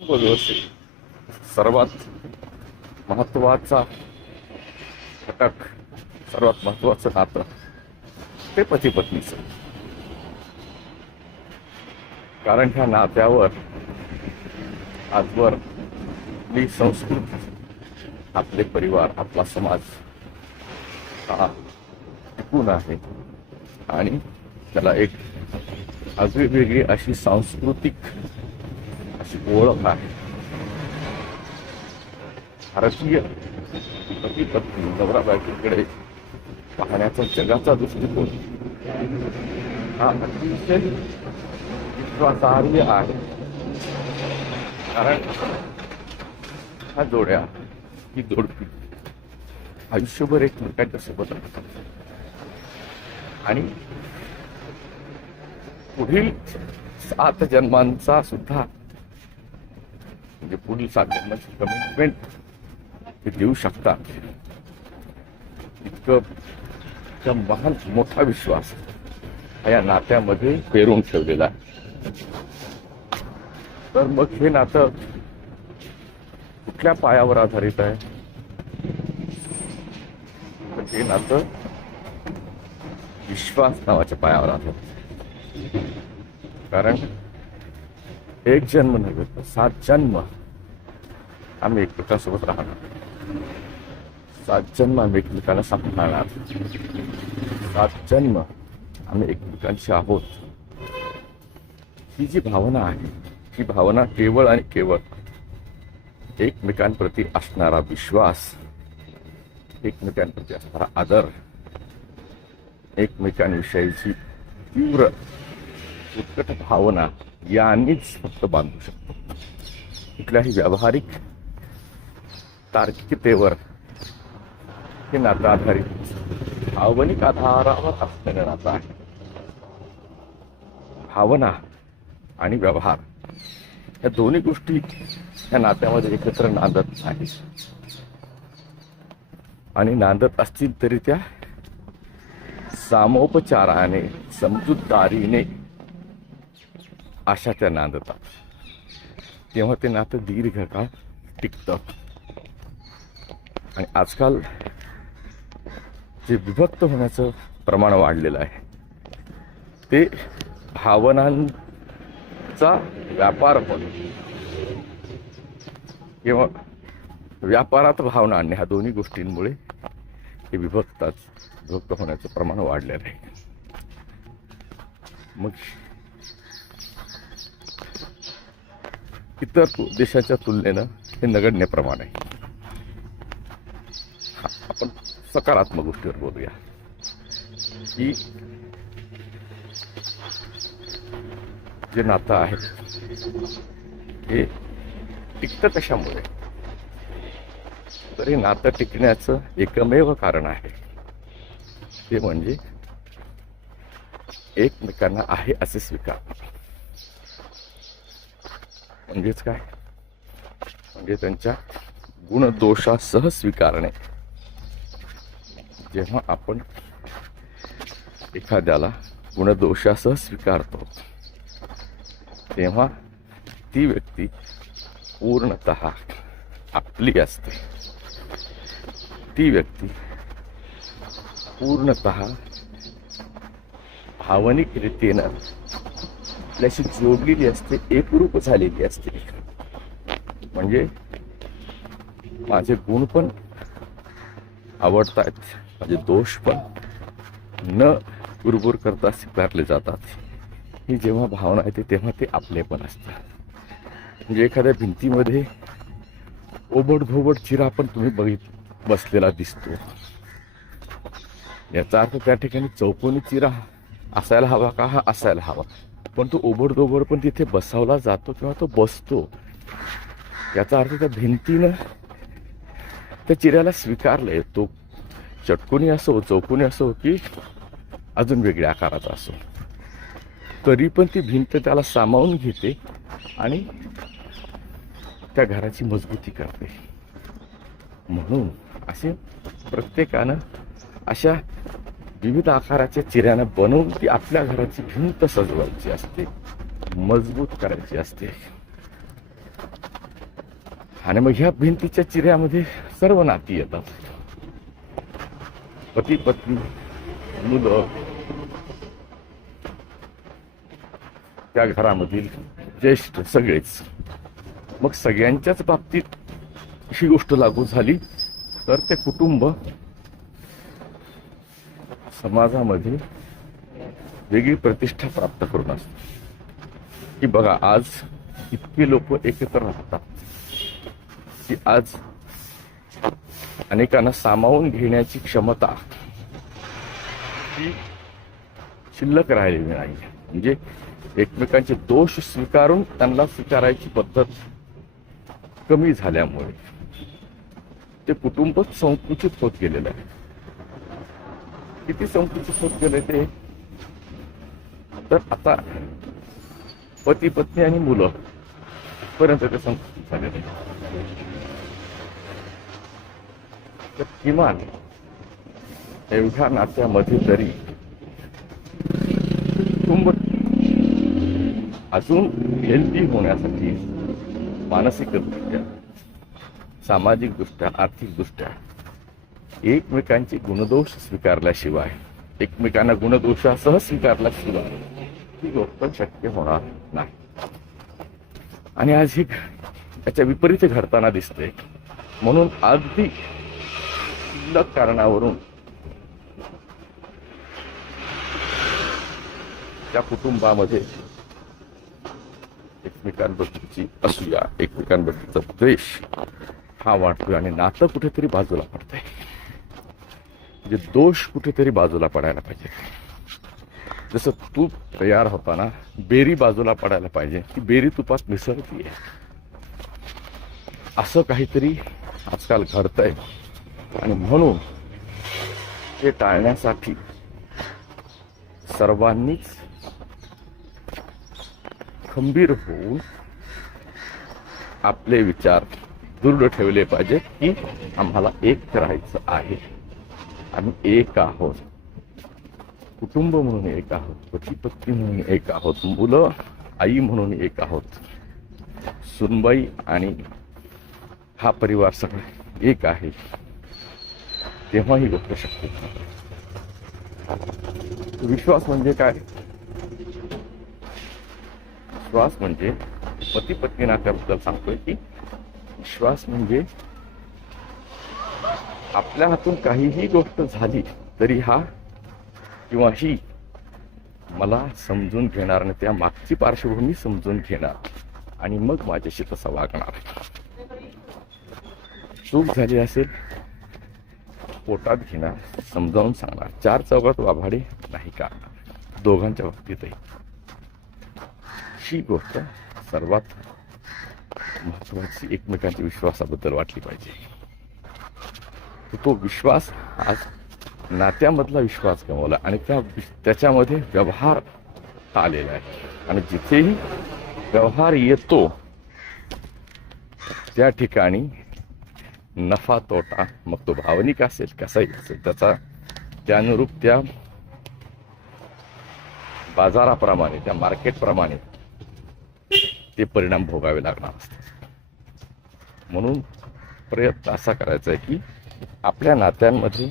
व्यवस्थित सर्वात महत्वाचा घटक, सर्वात महत्वाचं नातं ते पती पत्नीचं. कारण ह्या नात्यावर आजवर आपली संस्कृती, आपले परिवार, आपला समाज हा टिकून आहे आणि त्याला एक आगळीवेगळी अशी सांस्कृतिक अशी ओळख आहे. भारतीय पती पत्नी नवरा बायकोकडे पाहण्याचा जगाचा दृष्टिकोन हा अतिशय विश्वासार्ह आहे. कारण ह्या जोड्या, ही जोडपी आयुष्यभर एकमेकांच्या सोबत असतात आणि पुढील 7 जन्मांचा सुद्धा म्हणजे पुढील 7 जन्माची कमिटमेंट ते देऊ शकतात. इतकं महान मोठा विश्वास हा या नात्यामध्ये पेरून ठेवलेला आहे. तर मग हे नातं कुठल्या पायावर आधारित आहे? तर हे नातं विश्वास नावाच्या पायावर आधारित. कारण 1 जन्म नव्हे तर 7 जन्म आम्ही एकमेकांसोबत राहणार. 7 जन्म आम्ही एकमेकांना सांभाळणार. 7 जन्म आम्ही एकमेकांशी आहोत. ही जी भावना आहे, ही भावना केवळ आणि केवळ एकमेकांप्रती असणारा विश्वास, एकमेकांप्रती असणारा आदर, एकमेकांविषयीची तीव्र उत्कट भावना यांनीच फक्त बांधू शकतो. कुठल्याही व्यावहारिक तार्किकतेवर हे नातं आधारित भावनिक आधारावर असलेलं नातं आहे. भावना आणि व्यवहार या दोन्ही गोष्टी या नात्यामध्ये एकत्र नांदत आहेत आणि नांदत असतील तरी त्या सामोपचाराने, समजूतदारीने अशा त्या नांदतात. तेव्हा ते नातं दीर्घकाळ टिकतं. आणि आजकाल जे विभक्त होण्याचं प्रमाण वाढलेलं आहे ते भावनांचा व्यापार होणे किंवा व्यापारात भावना आणणे, ह्या दोन्ही गोष्टींमुळे हे विभक्त होण्याचं प्रमाण वाढलेलं आहे. मग इतर देशाच्या तुलनेनं हे नगण्य प्रमाण आहे. आपण सकारात्मक गोष्टीवर बोलूया की जे नातं आहे हे टिकतं कशामुळे? तर हे नातं टिकण्याचं एकमेव कारण आहे ते म्हणजे एकमेकांना आहे असे स्वीकार. म्हणजेच काय? म्हणजे त्यांच्या गुणदोषासह स्वीकारणे. जेव्हा आपण एखाद्याला गुणदोषासह स्वीकारतो तेव्हा ती व्यक्ती पूर्णतः आपली असते. ती व्यक्ती पूर्णतः भावनिक रीतीनं आपल्याशी जोडलेली असते, एकरूप झालेली असते. म्हणजे माझे गुण पण आवडतात, माझे दोष पण न कुरबुर करता स्वीकारले जातात. ही जेव्हा भावना येते तेव्हा ते आपले पण असतात. म्हणजे एखाद्या भिंतीमध्ये ओबडधोबड चिरा पण तुम्ही बसलेला दिसतो. याचा अर्थ त्या ठिकाणी चौकोनी चिरा असायला हवा का? हा असायला हवा. पण तो ओबडधोबड पण तिथे बसवला जातो किंवा तो बसतो. याचा अर्थ त्या भिंतीनं त्या चिऱ्याला स्वीकारलंय. तो चटकोनी असो, चौकोनी असो की अजून वेगळ्या आकाराचा असो, तरी पण ती भिंत त्याला सामावून घेते आणि त्या घराची मजबूती करते. म्हणून असे प्रत्येकानं अशा विविध आकाराच्या चिऱ्यानं बनवून ती आपल्या घराची भिंत सजवायची असते, मजबूत करायची असते. आणि मग ह्या भिंतीच्या चिऱ्यामध्ये सर्व नाती येतात. पती पत्नी, मुलं, त्या घरामधील ज्येष्ठ सगळेच. मग सगळ्यांच्याच बाबतीत ही गोष्ट लागू झाली तर ते कुटुंब समाजामध्ये वेगळी प्रतिष्ठा प्राप्त करून असते. की बघा आज इतके लोक एकत्र राहतात की आज अनेकांना सामावून घेण्याची क्षमता ही शिल्लक राहिलेली नाही. म्हणजे एकमेकांचे दोष स्वीकारून त्यांना स्वीकारायची पद्धत कमी झाल्यामुळे ते कुटुंब संकुचित होत गेलेलं आहे. किती संकुचित होत गेले ते, तर आता पती पत्नी आणि मुलं पर्यंत ते संकुचित झालेले आहे. तर किमान एवढ्या नात्यामध्ये तरी कुटुंब अजून हेल्दी होण्यासाठी मानसिकदृष्ट्या, सामाजिकदृष्ट्या, आर्थिकदृष्ट्या एकमेकांचे गुणदोष स्वीकारल्याशिवाय, एकमेकांना गुणदोषासह स्वीकारल्याशिवाय ही गोष्ट शक्य होणार नाही. आणि आज ही याच्या विपरीत घडताना दिसते. म्हणून अगदी शिल्लक कारणावरून त्या कुटुंबामध्ये एकमेकांबद्दलची असूया, एकमेकांबद्दलचा द्वेष हा वाटतोय आणि नातं कुठेतरी बाजूला पडतंय. म्हणजे दोष कुठेतरी बाजूला पडायला पाहिजे. जसं तूप तयार होताना बेरी बाजूला पडायला पाहिजे, ती बेरी तुपात मिसळतीये. असं काहीतरी आजकाल घडतंय. आणि म्हणून हे टाळण्यासाठी सर्वांनीच खंबीर होऊन आपले विचार दृढ ठेवले पाहिजे की आम्हाला एक राहायचं आहे, आम्ही एक आहोत, कुटुंब म्हणून एक आहोत, पती पत्नी म्हणून एक आहोत, मुलं आई म्हणून एक आहोत, सुनबाई आणि हा परिवार सगळं एक आहे. तेव्हा ही गोष्ट शक्य. विश्वास म्हणजे काय? विश्वास म्हणजे पती पत्नी नात्याबद्दल सांगतोय की विश्वास म्हणजे आपल्या हातून काहीही गोष्ट झाली तरी हा किंवा ही मला समजून घेणार आणि त्या मागची पार्श्वभूमी समजून घेणार आणि मग माझ्याशी तसा वागणार. चूक झाली असेल पोटात घेणार, समजावून सांगणार, चार चौघात वाभाडे नाही का, दोघांच्या बाबतीतही. ही गोष्ट सर्वात महत्वाची एकमेकांच्या विश्वासाबद्दल वाटली पाहिजे. तो विश्वास आज नात्यामधला विश्वास गमावला आणि त्याच्यामध्ये व्यवहार आलेला आहे. आणि जिथेही व्यवहार येतो त्या ठिकाणी नफा तोटा, मग तो भावनिक असेल कसाही असेल, त्याचा त्यानुरूप त्या बाजाराप्रमाणे, त्या मार्केटप्रमाणे ते परिणाम भोगावे लागणार असतात. म्हणून प्रयत्न असा करायचा आहे की आपल्या नात्यांमध्ये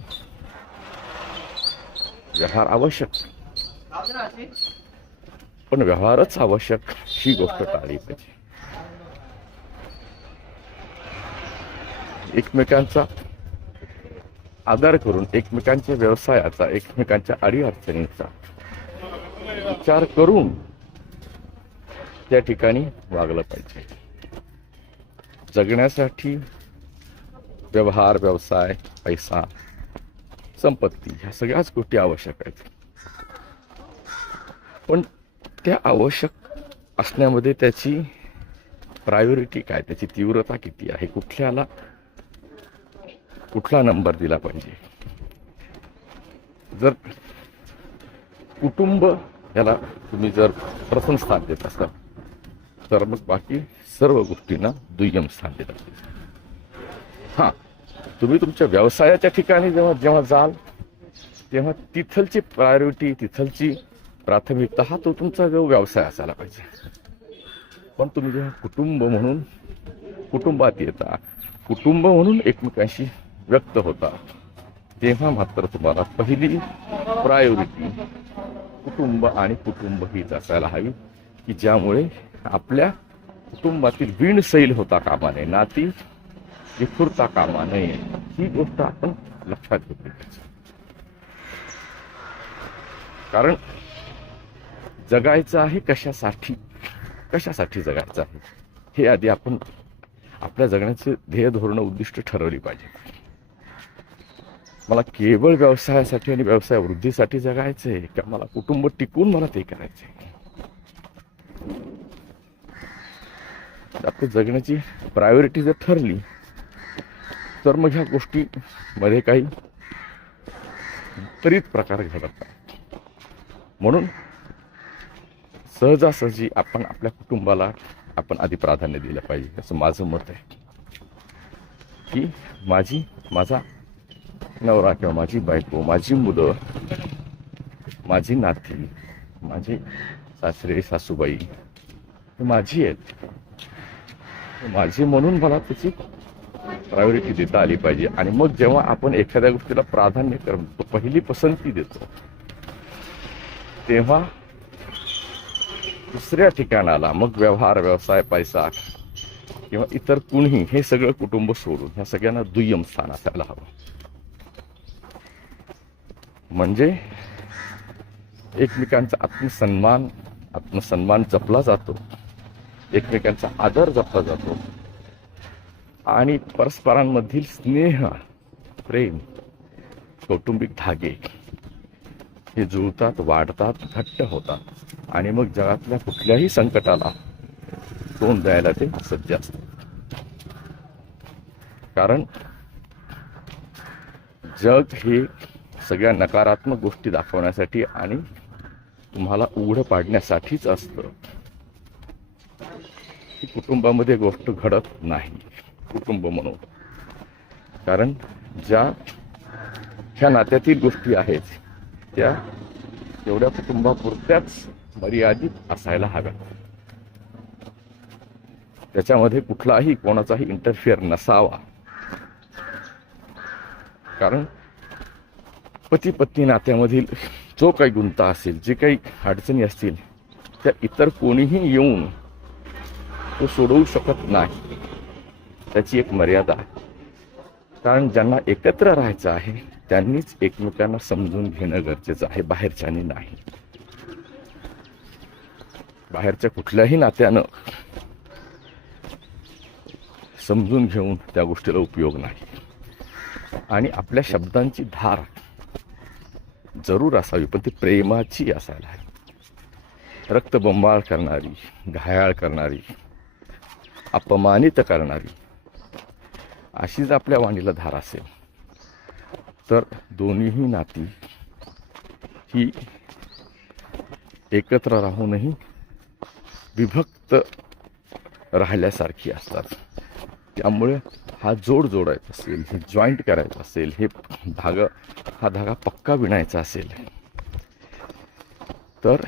व्यवहार आवश्यक, पण व्यवहारच आवश्यक ही गोष्ट टाळली पाहिजे. एकमेकांचा आदर करून, एकमेकांच्या व्यवसायाचा, एकमेकांच्या अडीअडचणींचा विचार करून त्या ठिकाणी वागलं पाहिजे. जगण्यासाठी व्यवहार, व्यवसाय, पैसा, संपत्ती ह्या सगळ्याच गोष्टी आवश्यक आहेत. पण त्या आवश्यक असण्यामध्ये त्याची प्रायोरिटी काय, त्याची तीव्रता किती आहे, कुठला नंबर दिला पाहिजे. जर कुटुंब याला तुम्ही जर प्रथम स्थान देत असाल तर मग बाकी सर्व गोष्टींना दुय्यम स्थान देतात. हां, तुम्ही तुमच्या व्यवसायाच्या ठिकाणी जेव्हा जाल तेव्हा तिथलची प्रायोरिटी, तिथलची प्राथमिकता हा तो तुमचा जो व्यवसाय असायला पाहिजे. पण तुम्ही जेव्हा कुटुंब म्हणून कुटुंबात येता, कुटुंब म्हणून एकमेकांशी व्यक्त होता, तेव्हा मात्र तुम्हाला पहिली प्रायोरिटी कुटुंब आणि कुटुंब हीच असायला हवी, की ज्यामुळे आपल्या कुटुंबातील विणसैल होता कामा नये, नाती विखुरता कामा नये. ही गोष्ट आपण लक्षात घेतली पाहिजे. कारण जगायचं आहे कशासाठी, कशासाठी जगायचं आहे हे आधी आपण आपल्या जगण्याचे ध्येय धोरण उद्दिष्ट ठरवली पाहिजे. मला केवळ व्यवसायासाठी आणि व्यवसाय वृद्धीसाठी जगायचंय का मला कुटुंब टिकून मला ते करायचंय. आपल्या जगण्याची प्रायोरिटी जर ठरली तर मग ह्या गोष्टी मध्ये काही विपरीत प्रकार घडत नाही. म्हणून सहजासहजी आपण आपल्या कुटुंबाला आपण आधी प्राधान्य दिलं पाहिजे, असं माझं मत आहे. की माझा नवरा किंवा माझी बायको, माझी मुलं, माझी नाती, माझे सासरे सासूबाई हे माझी आहेत, माझी म्हणून मला त्याची प्रायोरिटी देता आली पाहिजे. आणि मग जेव्हा आपण एखाद्या गोष्टीला प्राधान्य करतो, पहिली पसंती देतो, तेव्हा दुसऱ्या ठिकाणाला मग व्यवहार, व्यवसाय, पैसा किंवा इतर कुणीही हे सगळं कुटुंब सोडून ह्या सगळ्यांना दुय्यम स्थान असायला हवं. म्हणजे एकमेकांचा आत्मसन्मान जपला जातो, एकमेकांचा आदर जपला जातो आणि परस्परांमधील स्नेह, प्रेम, कौटुंबिक धागे हे जुळतात, वाढतात, घट्ट होतात आणि मग जगातल्या कुठल्याही संकटाला तोंड द्यायला ते सज्ज असतात. कारण जग हे सगळ्या नकारात्मक गोष्टी दाखवण्यासाठी आणि तुम्हाला उघड पाडण्यासाठीच असतं. की कुटुंबामध्ये गोष्ट घडत नाही कुटुंब म्हणून. कारण ह्या नात्यातील गोष्टी आहेत त्या एवढ्या कुटुंबापुरत्याच मर्यादित असायला हव्यात. त्याच्यामध्ये कुठलाही कोणाचाही इंटरफिअर नसावा. कारण पती पत्नी नात्यामधील जो काही गुंता असेल, जे काही अडचणी असतील, त्या इतर कोणीही येऊन तो सोडवू शकत नाही. त्याची एक मर्यादा आहे. कारण ज्यांना एकत्र राहायचं आहे त्यांनीच एकमेकांना समजून घेणं गरजेचं आहे, बाहेरच्यानी नाही. बाहेरच्या कुठल्याही नात्यानं समजून घेऊन त्या गोष्टीला उपयोग नाही. आणि आपल्या शब्दांची धार जरूर असावी, पण ती प्रेमाची असायला हवी. रक्तबंबाळ करणारी, घायाळ करणारी, अपमानित करणारी अशीच आपल्या वाणीला धार असेल तर दोन्हीही नाती ही एकत्र राहूनही विभक्त राहिल्यासारखी असतात. त्यामुळे हा जोड जोडायचा असेल, हे जॉईंट करायचं असेल, हा धागा पक्का विणायचा असेल तर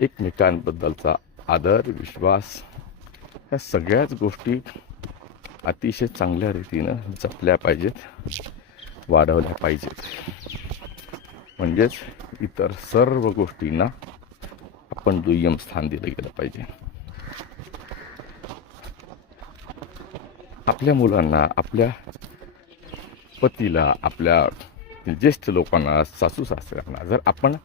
एकमेकांबद्दलचा आदर, विश्वास ह्या सगळ्याच गोष्टी अतिशय चांगल्या रीतीनं जपल्या पाहिजेत, वाढवल्या पाहिजेत. म्हणजेच इतर सर्व गोष्टींना आपण दुय्यम स्थान दिलं गेलं पाहिजे. आपल्या मुलांना, आपल्या पतीला, आपल्या ज्येष्ठ लोकांना, सासू सासऱ्यांना जर आपण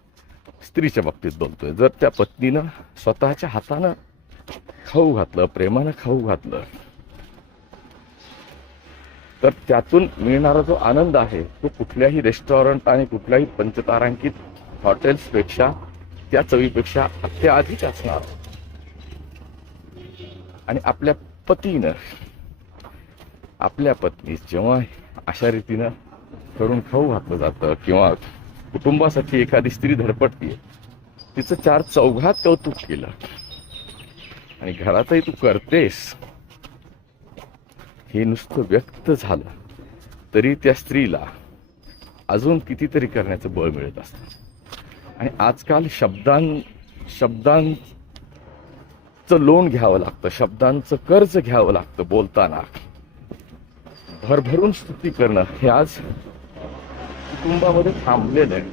स्त्रीच्या बाबतीत बोलतोय, जर त्या पत्नीनं स्वतःच्या हातानं खाऊ घातलं, प्रेमानं खाऊ घातलं तर त्यातून मिळणारा जो आनंद आहे तो कुठल्याही रेस्टॉरंट आणि कुठल्याही पंचतारांकित हॉटेल्सपेक्षा, त्या चवीपेक्षा अत्याधिक असणार. आणि आपल्या पतीनं आपल्या पत्नीस जेव्हा अशा रीतीनं करून खाऊ घातलं जातं किंवा कुटुंबासाठी एखादी स्त्री धडपडतीये, तिचं चार चौघात कौतुक केलं आणि घरातही तू करतेस हे नुसतं व्यक्त झालं तरी त्या स्त्रीला अजून कितीतरी करण्याचं बळ मिळत असतं. आणि आजकाल चं लोन घ्यावं लागतं, शब्दांचं कर्ज घ्यावं लागतं. बोलताना भरभरून स्तुती करणं हे आज कुटुंबामध्ये थांबलेलं आहे.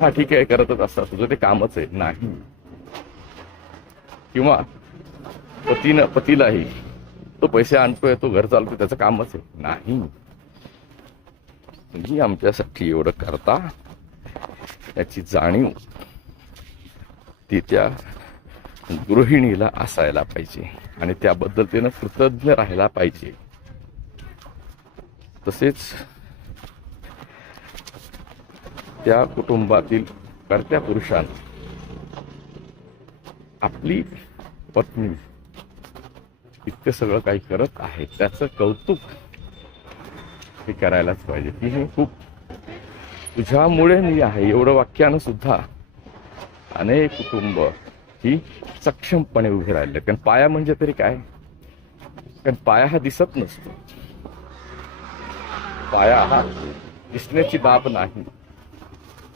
हा ठीक आहे, करतच असतात, तुझं ते कामच आहे. नाही. किंवा पतीलाही तो पैसे आणतोय, तो घर चालतोय, त्याचं कामच आहे. नाही. तुम्ही आमच्यासाठी एवढं करता याची जाणीव ती त्या गृहिणीला असायला पाहिजे आणि त्याबद्दल तिनं कृतज्ञ राहायला पाहिजे. तसेच त्या कुटुंबातील कर्त्या पुरुषांना आपली पत्नी इतकं सगळं काही करत आहे त्याचं कौतुक हे करायलाच पाहिजे. की हे खूप तुझ्यामुळे मी आहे एवढं वाक्यानं सुद्धा अनेक कुटुंब ही सक्षमपणे उभे राहिले. कारण पाया म्हणजे तरी काय, कारण पाया हा दिसत नसतो. पाया हा दिसण्याची बाब नाही.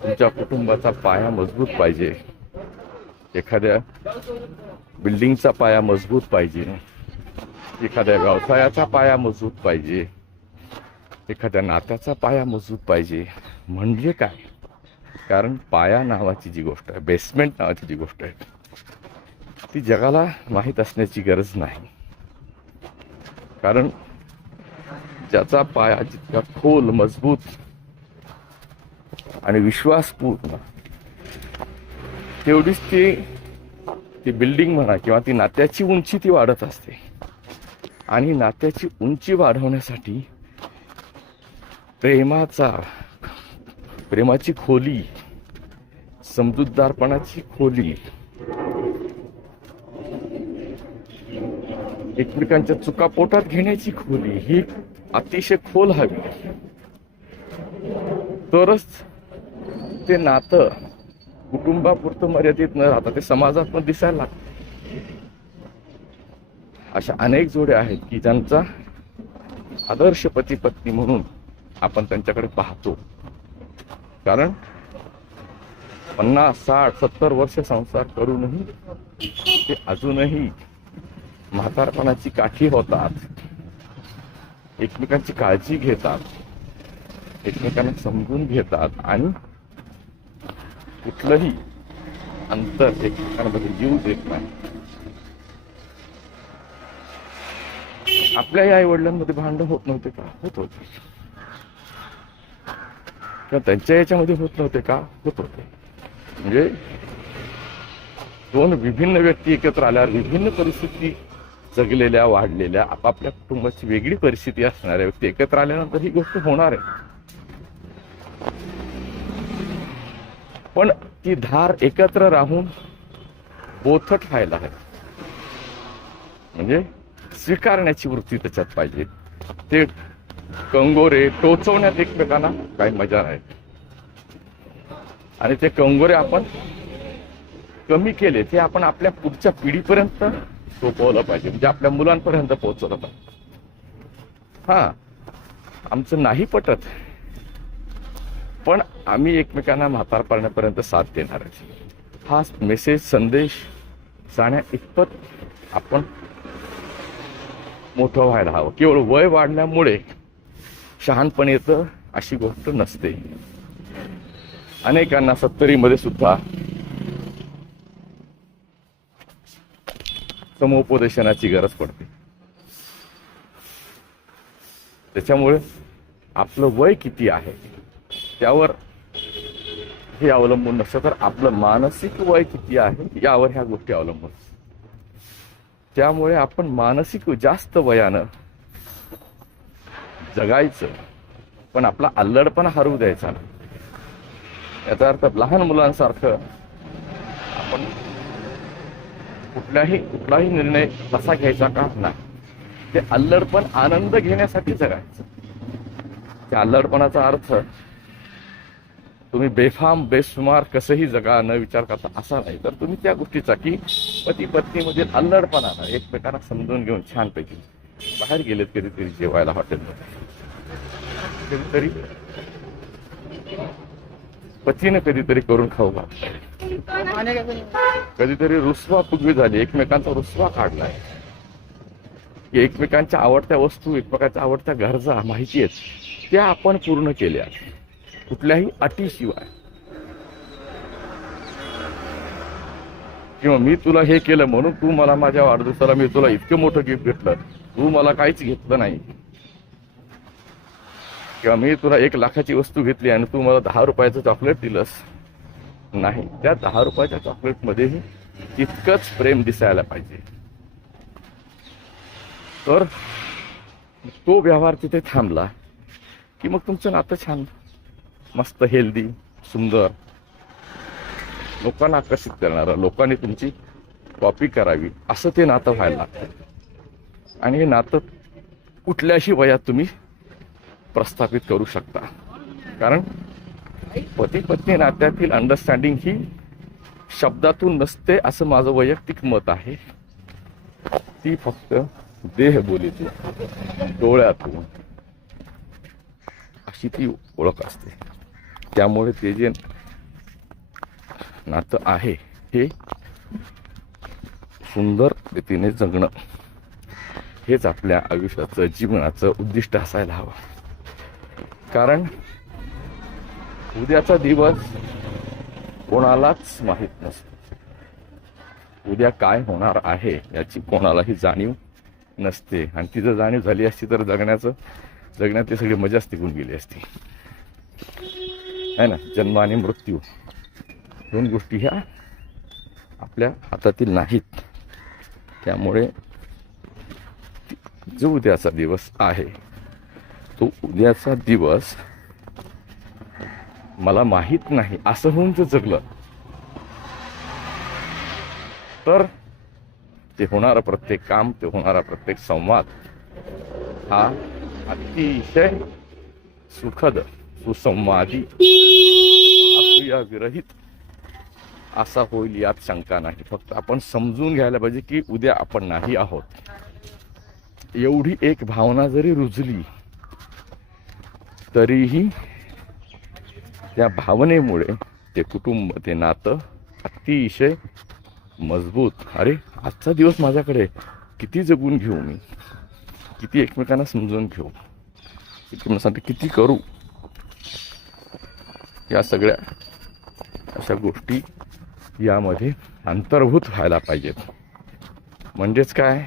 तुमच्या कुटुंबाचा पाया मजबूत पाहिजे. एखाद्या बिल्डिंगचा पाया मजबूत पाहिजे, एखाद्या व्यवसायाचा पाया मजबूत पाहिजे, एखाद्या नात्याचा पाया मजबूत पाहिजे. म्हणजे काय, कारण पाया नावाची जी गोष्ट आहे, बेसमेंट नावाची जी गोष्ट आहे, ती जगाला माहीत असण्याची गरज नाही. कारण ज्याचा पाया जितका खोल, मजबूत आणि विश्वासपूर्ण, तेवढीच ती बिल्डिंग म्हणा किंवा ती नात्याची उंची ती वाढत असते. आणि नात्याची उंची वाढवण्यासाठी प्रेमाची खोली, समजूतदारपणाची खोली, एकमेकांच्या चुका पोटात घेण्याची खोली ही अतिशय खोल हवी. तरच ते नातं कुटुंबापुरतं मर्यादित न राहता ते समाजात पण दिसायला लागतं. अशा अनेक जोड्या आहेत की ज्यांचा आदर्श पती पत्नी म्हणून आपण त्यांच्याकडे पाहतो. कारण 50, 60, 70 वर्ष संसार करूनही ते अजूनही म्हातारपणाची काठी होतात, एकमेकांची काळजी घेतात, एकमेकांना समजून घेतात आणि कुठलंही अंतर एकमेकांमध्ये येऊ देत नाही. आपल्याही आई वडिलांमध्ये भांडण होत नव्हते का? होत होते. किंवा त्यांच्या याच्यामध्ये होत नव्हते का? होत होते. म्हणजे दोन विभिन्न व्यक्ती एकत्र आल्यावर विभिन्न परिस्थिती जगलेल्या, वाढलेल्या, आपापल्या कुटुंबाची वेगळी परिस्थिती असणाऱ्या व्यक्ती एकत्र आल्यानंतर ही गोष्ट होणार आहे. पण ती धार एकत्र राहून बोथट व्हायला आहे. म्हणजे स्वीकारण्याची वृत्ती त्याच्यात पाहिजे. ते कंगोरे टोचवण्यात एकमेकांना काही मजा नाही. आणि ते कंगोरे आपण कमी केले ते आपण आपल्या पुढच्या पिढीपर्यंत सोपवलं पाहिजे, म्हणजे आपल्या मुलांपर्यंत पोहोचवलं पाहिजे. हा, आमचं नाही पटत, पण आम्ही एकमेकांना म्हातारपणापर्यंत साथ देणार आहे. हा मेसेज, संदेश जाण्या इतपत आपण मोठं व्हायला हवं. केवळ वय वाढल्यामुळे शहाणपण येतं अशी गोष्ट नसते. अनेकांना 70 मध्ये सुद्धा समुपदेशनाची गरज पडते. त्याच्यामुळे आपलं वय किती आहे त्यावर हे अवलंबून नसतं, तर आपलं मानसिक वय किती आहे यावर ह्या गोष्टी अवलंबून. त्यामुळे आपण मानसिक जास्त वयानं जगायचं, पण आपला अल्लडपणा हरवू द्यायचा नाही. याचा अर्थ लहान मुलांसारखं आपण कुठलाही निर्णय कसा घ्यायचा का नाही, ते अल्लडपण आनंद घेण्यासाठी जगायचं. त्या अल्लडपणाचा अर्थ तुम्ही बेफाम बेसुमार कसंही जगा न विचार करता असा नाही, तर तुम्ही त्या गोष्टीचा की पती पत्नीमध्ये अल्लडपणानं एकमेकांना समजून घेऊन छानपैकी बाहेर गेलेत कधीतरी जेवायला हॉटेलमध्ये, कधीतरी पतीने कधीतरी करून खाऊ घालतात. कधीतरी रुसवा फुगवी झाली, एकमेकांचा रुसवा काढलाय, एकमेकांच्या आवडत्या वस्तू, एकमेकांच्या आवडत्या गरजा माहिती आहेत त्या आपण पूर्ण केल्या कुठल्याही अटीशिवाय. किंवा मी तुला हे केलं म्हणून तू मला माझ्या वाढदिवसाला मी तुला इतकं मोठं गिफ्ट घेतलं, तू मला काहीच घेतलं नाही. किंवा मी तुला 1 लाखाची वस्तू घेतली आणि तू मला 10 रुपयाचं चॉकलेट दिलंस. नाही, त्या 10 रुपयाच्या चॉकलेटमध्येही तितकंच प्रेम दिसायला पाहिजे. तर तो व्यवहार तिथे थांबला की मग तुमचं नातं छान, मस्त, हेल्दी, सुंदर, लोकांना आकर्षित करणारं, लोकांनी तुमची कॉपी करावी असं ते नातं व्हायला लागतं. आणि हे नातं कुठल्याही वयात तुम्ही प्रस्थापित करू शकता. कारण पती पत्नी नात्यातील अंडरस्टँडिंग ही शब्दातून नसते असं माझं वैयक्तिक मत आहे. ती फक्त देहबोलीतून, डोळ्यातून अशी ती ओळख असते. त्यामुळे ते जे नातं आहे हे सुंदर रीतीने जगणं हेच आपल्या आयुष्याचं, जीवनाचं उद्दिष्ट असायला हवं. कारण उद्याचा दिवस कोणालाच माहीत नसतो. उद्या काय होणार आहे याची कोणालाही जाणीव नसते. आणि ती जर जाणीव झाली असती तर जगण्यातली सगळी मजाच निघून गेली असती, है ना. जन्म आणि मृत्यू 2 गोष्टी ह्या आपल्या हातातील नाहीत. त्यामुळे जो उद्याचा दिवस आहे तो उद्याचा दिवस मला माहीत नाही असं होऊन जर जगलं तर ते होणारा प्रत्येक काम, ते होणारा प्रत्येक संवाद हा अतिशय सुखद, सुसंवादी, असूया विरहित असा होईल यात शंका नाही. फक्त आपण समजून घ्यायला पाहिजे की उद्या आपण नाही आहोत. एवढी एक भावना जरी रुजली तरीही त्या भावनेमुळे ते कुटुंब, ते नातं अतिशय मजबूत. अरे आजचा दिवस माझ्याकडे, किती जगून घेऊ मी, किती एकमेकांना समजून घेऊ, एकमेकांसाठी किती करू, या सगळ्या अशा गोष्टी यामध्ये अंतर्भूत व्हायला पाहिजेत. म्हणजेच काय,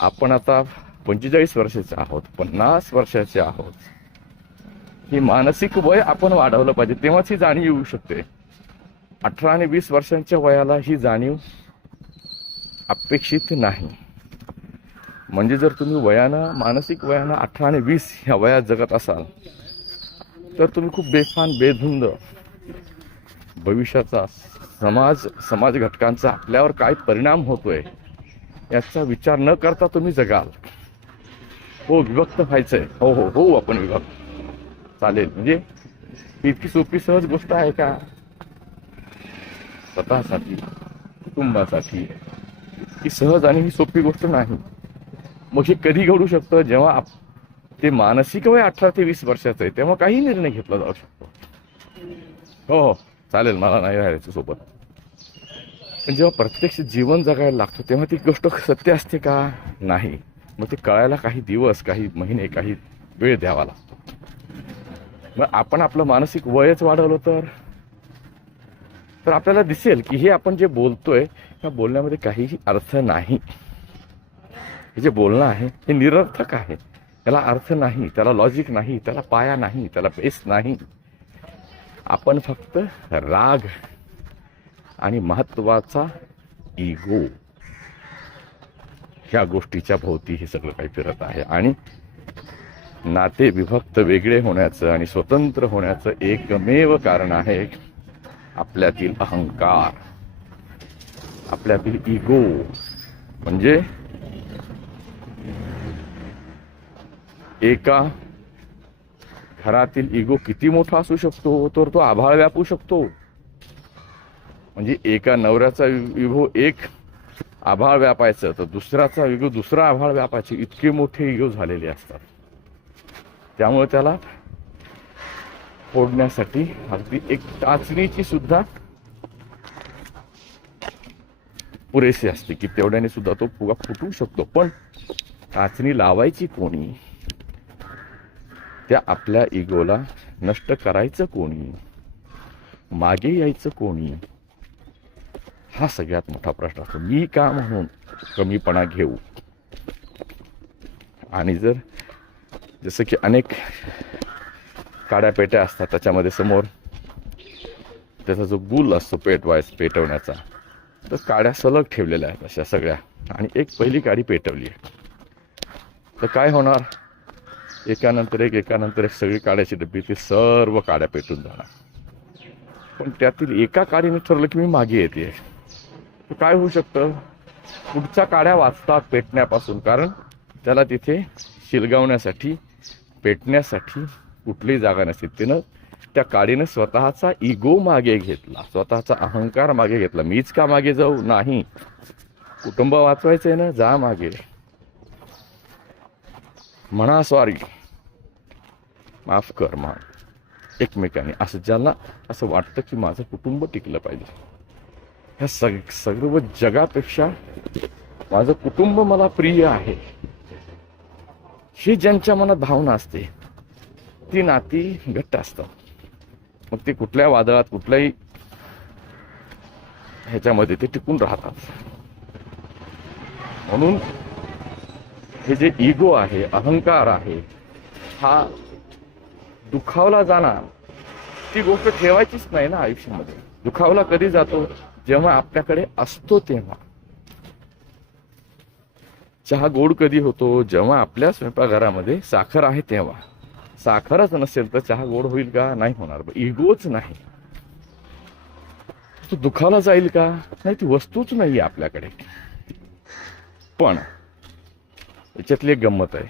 आपण आता 45 वर्षाचे आहोत, 50 वर्षाचे आहोत, ही मानसिक वय आपण वाढवलं पाहिजे, तेव्हाच ही जाणीव येऊ शकते. 18 आणि 20 वर्षांच्या वयाला ही जाणीव अपेक्षित नाही. म्हणजे जर तुम्ही वयानं, मानसिक वयानं 18 आणि 20 ह्या वयात जगत असाल तर तुम्ही खूप बेफान, बेधुंद भविष्याचा, समाज घटकांचा आपल्यावर काय परिणाम होतोय याचा विचार न करता तुम्ही जगाल. हो, विभक्त व्हायचंय, हो हो हो आपण विभक्त चालेल. म्हणजे इतकी सोपी सहज गोष्ट आहे का? स्वतःसाठी, कुटुंबासाठी ही सहज आणि ही सोपी गोष्ट नाही. मग हे कधी घडू शकतं? जेव्हा ते मानसिक वय 18 ते 20 वर्षाचं आहे तेव्हा काही निर्णय घेतला जाऊ शकतो. हो हो चालेल, मला नाही राहायचं सोबत. पण जेव्हा प्रत्यक्ष जीवन जगायला लागतो तेव्हा ती गोष्ट सत्य असते का? नाही. मग ते कळायला काही दिवस, काही महिने, काही वेळ द्यावा लागतो. मग आपण आपलं मानसिक वयच वाढवलं तर आपल्याला दिसेल की हे आपण जे बोलतोय त्या बोलण्यामध्ये काहीही अर्थ नाही. हे जे बोलणं आहे हे निरर्थक आहे. त्याला अर्थ नाही, त्याला लॉजिक नाही, त्याला पाया नाही, त्याला बेस नाही. आपण फक्त राग आणि महत्वाचा इगो ह्या गोष्टीच्या भोवती हे सगळं काही फिरत आहे. आणि नाते विभक्त, वेगळे होण्याचं आणि स्वतंत्र होण्याचं एकमेव कारण आहे आपल्यातील अहंकार, आपल्यातील इगो. म्हणजे एका घरातील इगो किती मोठा असू शकतो तर तो आभाळ व्यापू शकतो. म्हणजे एका नवऱ्याचा इगो एक आभाळ व्यापायचं तर दुसऱ्याचा इगो दुसरा आभाळ व्यापायचे, इतके मोठे इगो झालेले असतात. त्यामुळे त्याला फोडण्यासाठी अगदी एक टाचणीची सुद्धा पुरेशी असते, की तेवढ्याने सुद्धा तो फुगा फुटू शकतो. पण टाचणी लावायची कोणी, त्या आपल्या इगोला नष्ट करायचं कोणी, मागे यायचं कोणी, हा सगळ्यात मोठा प्रश्न असतो. मी का म्हणून कमीपणा घेऊ. आणि जर जसं की अनेक काड्या पेट्या असतात, त्याच्यामध्ये समोर त्याचा जो गुल असतो पेटवण्याचा, तर काड्या सलग ठेवलेल्या आहेत अशा सगळ्या, आणि एक पहिली काडी पेटवली आहे, तर काय होणार, एकानंतर एक सगळी काड्याची डब्बी, ती सर्व काड्या पेटून जाणार. पण त्यातील एका काडीने ठरलं की मी मागे येते, तर काय होऊ शकतं, पुढच्या काड्या वाचतात पेटण्यापासून, कारण त्याला तिथे शिलगावण्यासाठी, पेटण्यासाठी कुठलीही जागा नसते. त्यानं त्या काडीनं स्वतःचा इगो मागे घेतला, स्वतःचा अहंकार मागे घेतला. मीच का मागे जाऊ, नाही, कुटुंब वाचवायचंय ना, जा मागे, म्हणा सॉरी, माफ कर, एकमेकांनी, असं ज्याला असं वाटतं की माझं कुटुंब टिकलं पाहिजे, ह्या सर्व जगापेक्षा माझं कुटुंब मला प्रिय आहे, ही ज्यांच्या मनात भावना असते, ती नाती घट्ट असतात. मग ते कुठल्या वादळात, कुठल्याही ह्याच्यामध्ये ते टिकून राहतात. म्हणून हे जे इगो आहे, अहंकार आहे, हा दुखावला जाणार, ती गोष्ट ठेवायचीच नाही ना आयुष्यामध्ये. दुखावला कधी जातो, जेव्हा आपल्याकडे असतो तेव्हा. चहा गोड कधी होतो, जेव्हा आपल्या स्वयंपाकघरामध्ये साखर आहे तेव्हा. साखरच नसेल तर चहा गोड होईल का, नाही होणार. इगोच नाही, तो दुखावला जाईल का, नाही, ती वस्तूच नाही आपल्याकडे. पण याच्यातली एक गंमत आहे,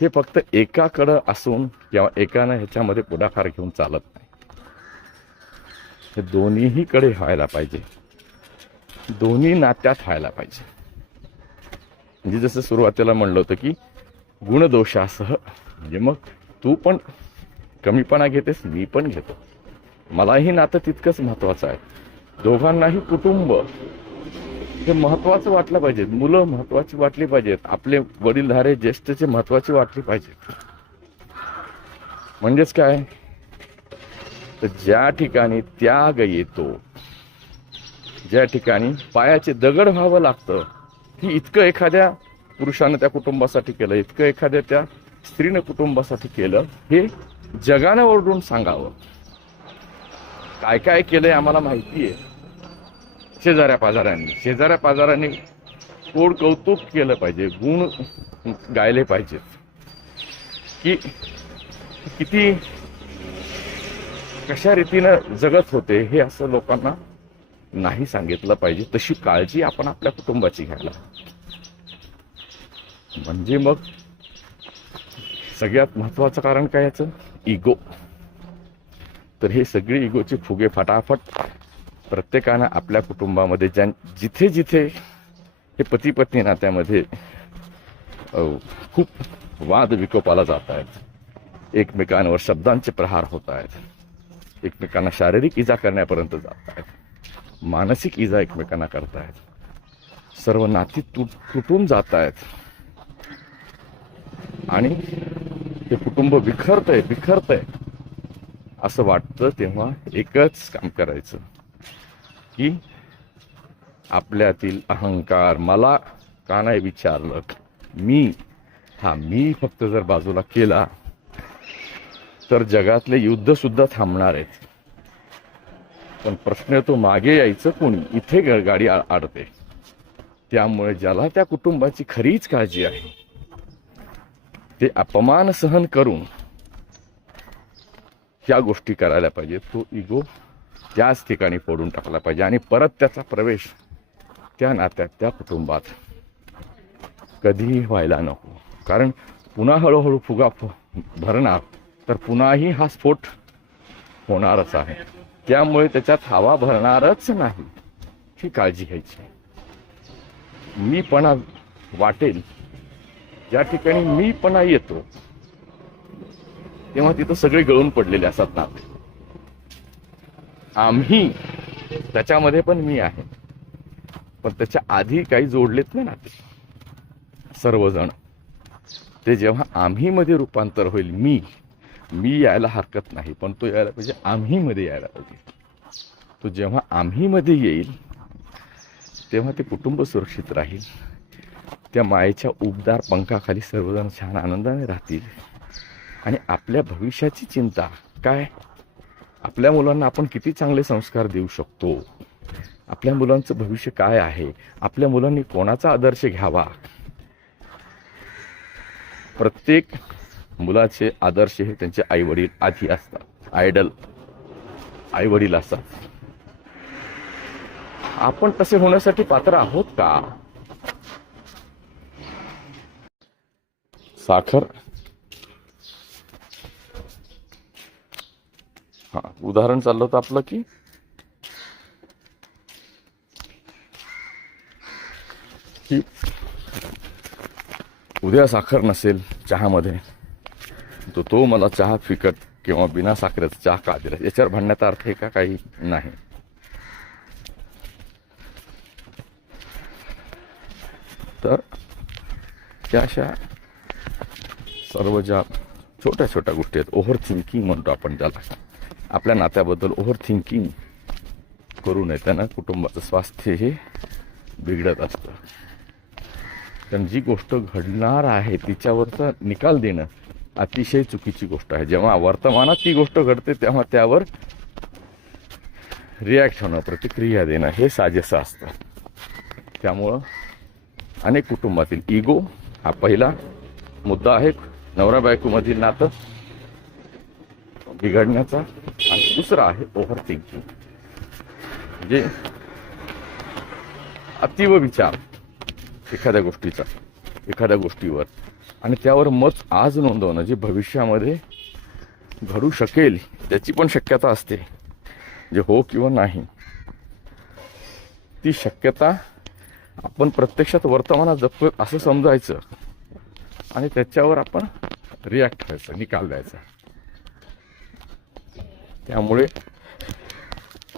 हे फक्त एकाकडं असून किंवा एकानं ह्याच्यामध्ये पुढाकार घेऊन चालत नाही. हे दोन्हीकडे व्हायला पाहिजे, दोन्ही नात्यात व्हायला पाहिजे. म्हणजे जसं सुरुवातीला म्हणलं होतं की गुणदोषासह, म्हणजे मग तू पण कमीपणा घेतेस, मी पण घेतो, मलाही नातं तितकंच महत्वाचं आहे. दोघांनाही कुटुंब हे महत्वाचं वाटलं पाहिजे, मुलं महत्वाची वाटली पाहिजेत, आपले वडीलधारे ज्येष्ठचे महत्वाचे वाटले पाहिजेत. म्हणजेच काय, तर ज्या ठिकाणी त्याग येतो, ज्या ठिकाणी पायाचे दगड व्हावं लागतं, की इतकं एखाद्या पुरुषानं त्या कुटुंबासाठी केलं, इतकं एखाद्या त्या स्त्रीनं कुटुंबासाठी केलं, हे जगानं ओरडून सांगावं. काय काय केलंय आम्हाला माहिती आहे. शेजाऱ्या पाजाऱ्यांनी कोड कौतुक केलं पाहिजे, गुण गायले पाहिजेत, की किती कशा रीतीनं जगत होते, हे असं लोकांना नाही सांगितलं पाहिजे. तशी काळजी आपण आपल्या कुटुंबाची घ्यायला. म्हणजे मग सगळ्यात महत्वाचं कारण काय याचं, इगो. तर हे सगळे इगोचे फुगे फटाफट प्रत्येकानं आपल्या कुटुंबामध्ये, जिथे जिथे हे पती पत्नी नात्यामध्ये खूप वाद विकोपाला जात आहेत, एकमेकांवर शब्दांचे प्रहार होत आहेत, एकमेकांना शारीरिक इजा करण्यापर्यंत जात आहेत, मानसिक इजा एकमेकांना करतायत, सर्व नाती तुटून जात आहेत, आणि हे कुटुंब बिखरतंय असं वाटतं, तेव्हा एकच काम करायचं की आपल्यातील अहंकार, मला का नाही विचारलं, मी फक्त जर बाजूला केला तर जगातले युद्ध सुद्धा थांबणार आहेत. पण प्रश्न तो मागे यायचं कोणी, इथे गाडी अडते. त्यामुळे ज्याला त्या कुटुंबाची खरीच काळजी आहे, ते अपमान सहन करून या गोष्टी करायला पाहिजे. तो इगो त्याच ठिकाणी फोडून टाकला पाहिजे, आणि परत त्याचा प्रवेश त्या नात्यात, त्या कुटुंबात कधीही व्हायला नको. कारण पुन्हा हळूहळू फुगा भरणार, तर पुन्हाही हा स्फोट होणारच आहे. त्यामुळे त्याच्यात हवा भरणारच नाही, ही काळजी घ्यायची. मीपणा वाटेल ज्या ठिकाणी मीपणा येतो, तेव्हा तिथं सगळे गळून पडलेले असतात नाते. आम्ही त्याच्यामध्ये पण मी आहे, पण त्याच्या आधी काही जोडलेत नाही नाते सर्वजण. ते जेव्हा आम्ही मध्ये रूपांतर होईल, मी यायला हरकत नाही, पण तो यायला पाहिजे आम्ही मध्ये यायला पाहिजे. तो जेव्हा आम्ही मध्ये येईल तेव्हा ते कुटुंब सुरक्षित राहील. त्या मायेच्या उबदार पंखाखाली सर्वजण छान आनंदाने राहतील. आणि आपल्या भविष्याची चिंता काय, आपल्या मुलांना आपण किती चांगले संस्कार देऊ शकतो, आपल्या मुलांचं भविष्य काय आहे, आपल्या मुलांनी कोणाचा आदर्श घ्यावा. प्रत्येक मुलाचे आदर्श हे त्यांचे आईवडील आधी असतात. आयडल आईवडील असतात. आपण तसे होण्यासाठी पात्र आहोत का? साखर, हा उदाहरण चाललं होतं आपलं की उद्या साखर नसेल चहामध्ये, तो मला चहा फिकट किंवा बिना साखरेचा चहा का दिला, याच्यावर भांडण्याचा अर्थ आहे का? काही नाही. तर त्या अशा सर्व ज्या छोट्या छोट्या गोष्टी आहेत, ओव्हर थिंकिंग म्हणतो आपण त्याला, आपल्या नात्याबद्दल ओव्हर थिंकिंग करू नये. त्यानं कुटुंबाचं स्वास्थ्य हे बिघडत असतं. कारण जी गोष्ट घडणार आहे तिच्यावरचा निकाल देणं अतिशय चुकीची गोष्ट आहे. जेव्हा वर्तमानात ती गोष्ट घडते तेव्हा त्यावर रिॲक्ट होणं, प्रतिक्रिया देणं हे साजेसं असतं. त्यामुळं अनेक कुटुंबातील इगो हा पहिला मुद्दा आहे नवरा बायकोमधील नातं बिघडण्याचा. आणि दुसरा आहे ओव्हर थिंकिंग, म्हणजे अतीव विचार एखाद्या गोष्टीचा, एखाद्या गोष्टीवर, आणि त्यावर मत आज नोंदवणं जे भविष्यामध्ये घडू शकेल त्याची पण शक्यता असते, जे हो किंवा नाही. ती शक्यता आपण प्रत्यक्षात वर्तमानात जपतो असं समजायचं आणि त्याच्यावर आपण रिॲक्ट व्हायचं, निकाल द्यायचा. त्यामुळे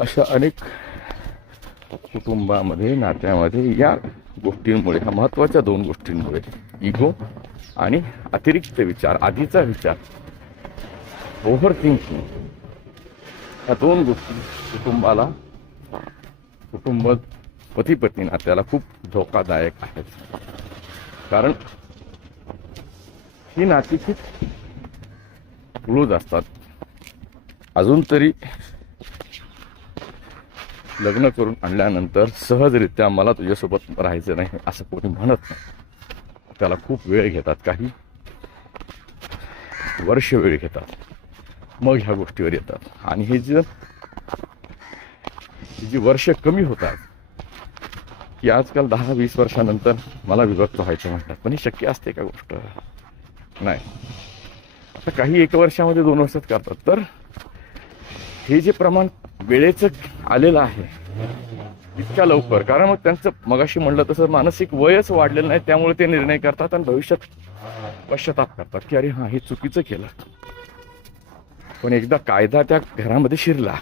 अशा अनेक कुटुंबामध्ये, नात्यामध्ये या गोष्टींमुळे, ह्या महत्त्वाच्या दोन गोष्टींमुळे, इगो आणि अतिरिक्त विचार, आधीचा विचार, ओव्हर थिंकिंग, ह्या दोन गोष्टी कुटुंबाला, कुटुंब पती पत्नी नात्याला खूप धोकादायक आहेत. कारण ही नाती खूप क्लोज असतात. अजून तरी लग्न करून आणल्यानंतर सहजरित्या मला तुझ्यासोबत राहायचं नाही असं कोणी म्हणत नाही. त्याला खूप वेळ घेतात, काही वर्ष वेळ घेतात, मग ह्या गोष्टीवर येतात. आणि ही जी वर्ष कमी होतात, की आजकाल 10-20 वर्षानंतर मला विभक्त व्हायचं म्हणतात. पण ही शक्य असते का गोष्ट? नाही. आता काही 1 वर्षामध्ये 2 वर्षात करतात. तर हे जे प्रमाण वेळेचं आलेलं आहे इतक्या लवकर, कारण मग त्यांचं मगाशी म्हणलं तसं मानसिक वयच वाढलेलं नाही, त्यामुळे ते निर्णय करतात आणि भविष्यात पश्चाताप करतात की अरे हां, हे चुकीचं केलं. पण एकदा कायदा त्या घरामध्ये शिरला,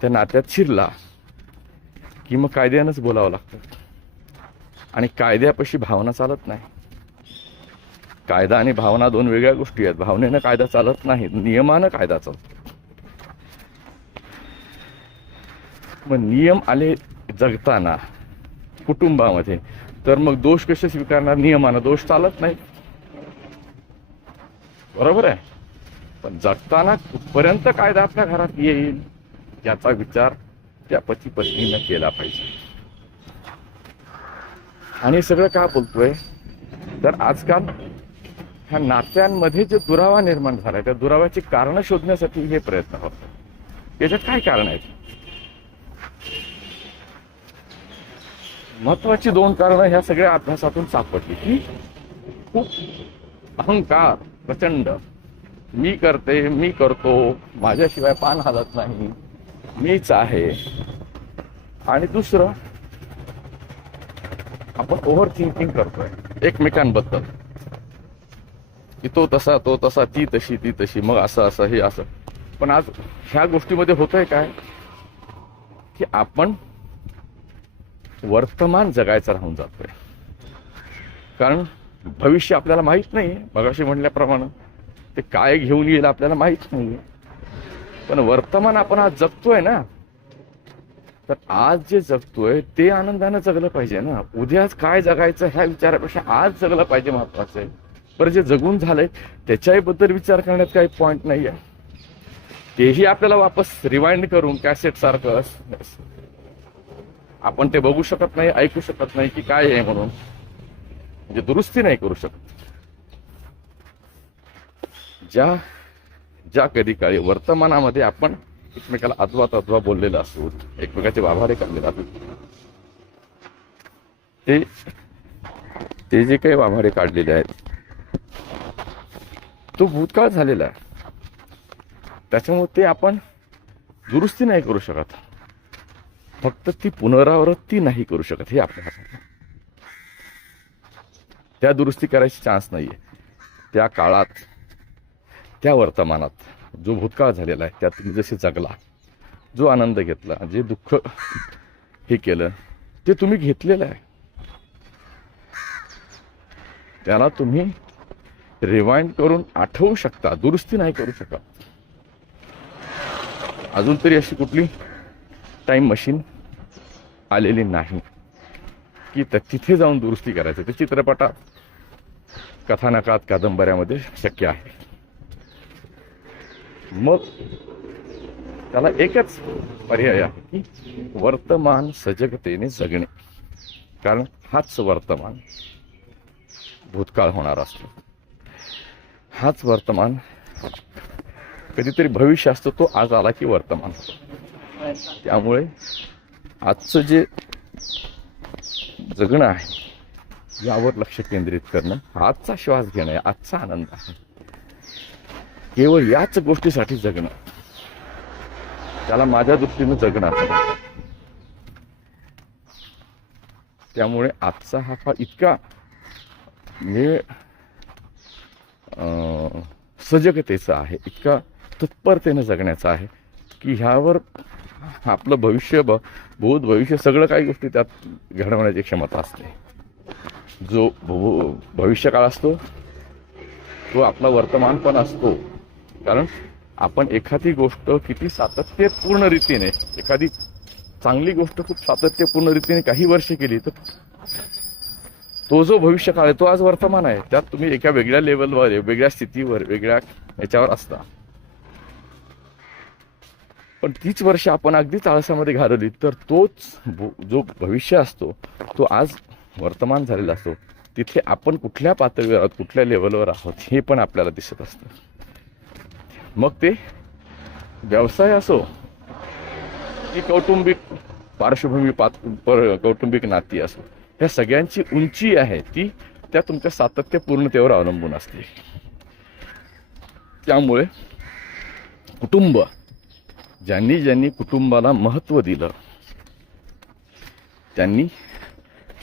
त्या नात्यात शिरला, की मग कायद्यानंच बोलावं लागतं. आणि कायद्यापाशी भावना चालत नाही. कायदा आणि भावना दोन वेगळ्या गोष्टी आहेत. भावनेनं कायदा चालत नाही, नियमानं कायदा चालतो. मग नियम आले जगताना कुटुंबामध्ये, तर मग दोष कसे स्वीकारणार? नियमानं दोष चालत नाही, बरोबर आहे. पण जगताना कुठपर्यंत कायदा आपल्या घरात येईल याचा विचार त्या पती पत्नीनं केला पाहिजे. आणि सगळं का बोलतोय तर आजकाल ह्या नात्यांमध्ये जे दुरावा निर्माण झाला, त्या दुराव्याची कारणं शोधण्यासाठी हे प्रयत्न होतात. याच्यात काय कारण आहेत? महत्वाची 2 कारणं ह्या सगळ्या अभ्यासातून सापडली की खूप अहंकार प्रचंड, मी करते, मी करतो, माझ्याशिवाय पान हलत नाही, मीच आहे. आणि दुसरं, आपण ओव्हर थिंकिंग करतोय एकमेकांबद्दल. की तो तसा ती तशी मग असं हे असं. पण आज ह्या गोष्टीमध्ये होतंय काय की आपण वर्तमान जगायचं राहून जातोय. कारण भविष्य आपल्याला माहित नाही. मगाशी म्हटल्याप्रमाणे ते काय घेऊन येईल आपल्याला माहित नाही. पण वर्तमान आपण आज जगतोय ना, तर आज जे जगतोय ते आनंदानं जगलं पाहिजे ना. उद्याच काय जगायचं ह्या विचारापेक्षा आज जगलं पाहिजे महत्वाचं आहे. बरं, जे जगून झालंय त्याच्याबद्दल विचार करण्यात काही पॉईंट नाही आहे. तेही आपल्याला वापस रिवाइंड करून कॅसेट सारखं आपण ते बघू शकत नाही, ऐकू शकत नाही की काय आहे म्हणून, म्हणजे दुरुस्ती नाही करू शकत. ज्या कधी काळी वर्तमानामध्ये आपण एकमेकाला अथवा बोललेलं असतो, एकमेकाचे वाभारे काढलेले असतो, ते जे काही वाभारे काढलेले आहेत तो भूतकाळ झालेला आहे. त्याच्यामुळे ते आपण दुरुस्ती नाही करू शकत, फक्त ती पुनरावृत्ती नाही करू शकत. हे आपल्या हातात, त्या दुरुस्ती करायची चान्स नाहीये. त्या काळात, त्या वर्तमानात जो भूतकाळ झालेला आहे त्यात तुम्ही जसे जगला, जो आनंद घेतला, जे दुःख हे केलं ते तुम्ही घेतलेलं आहे. त्याला तुम्ही रिवाइंड करून आठवू शकता, दुरुस्ती नाही करू शकत. अजून तरी अशी कुठली टाइम मशीन आलेली नाही की तिथे जाऊन दुरुस्ती करायचं. ते चित्रपटात, कथानकात, कादंबऱ्यामध्ये शक्य आहे. मग त्याला एकच पर्याय आहे की वर्तमान सजगतेने जगणे. कारण हाच वर्तमान भूतकाळ होणार असतो. हाच वर्तमान कधीतरी भविष्य असतो. तो आज आला की वर्तमान होतो. त्यामुळे आजचं जे जगणं आहे यावर लक्ष केंद्रित करणं, आजचा श्वास घेणं, आजचा आनंद आहे. केवळ याच गोष्टीसाठी जगणं, त्याला माझ्या दृष्टीनं जगणं असं म्हणतात. त्यामुळे आजचा हा काळ इतका सजगतेचा आहे, इतका तत्परतेनं जगण्याचा आहे की ह्यावर आपलं भविष्य, भूत भविष्य सगळं काही गोष्टी त्यात घडवण्याची क्षमता असते. जो भविष्यकाळ असतो तो आपला वर्तमान पण असतो. कारण आपण एखादी गोष्ट किती सातत्यपूर्ण रीतीने, एखादी चांगली गोष्ट खूप सातत्यपूर्ण रीतीने काही वर्ष केली तर तो जो भविष्यकाळ आहे तो आज वर्तमान आहे. त्यात तुम्ही एका वेगळ्या लेवलवर, वेगळ्या स्थितीवर, वेगळ्या याच्यावर असता. पण तीच वर्ष आपण अगदीच आळसामध्ये घालवली तर तोच जो भविष्य असतो तो आज वर्तमान झालेला असतो. तिथे आपण कुठल्या पातळीवर आहोत, कुठल्या लेवलवर आहोत हे पण आपल्याला दिसत असतं. मग ते व्यवसाय असो की कौटुंबिक पार्श्वभूमी, कौटुंबिक नाती असो, ह्या सगळ्यांची उंची आहे ती त्या तुमच्या सातत्यपूर्णतेवर अवलंबून असते. त्यामुळे कुटुंब, ज्यांनी कुटुंबाला महत्त्व दिलं त्यांनी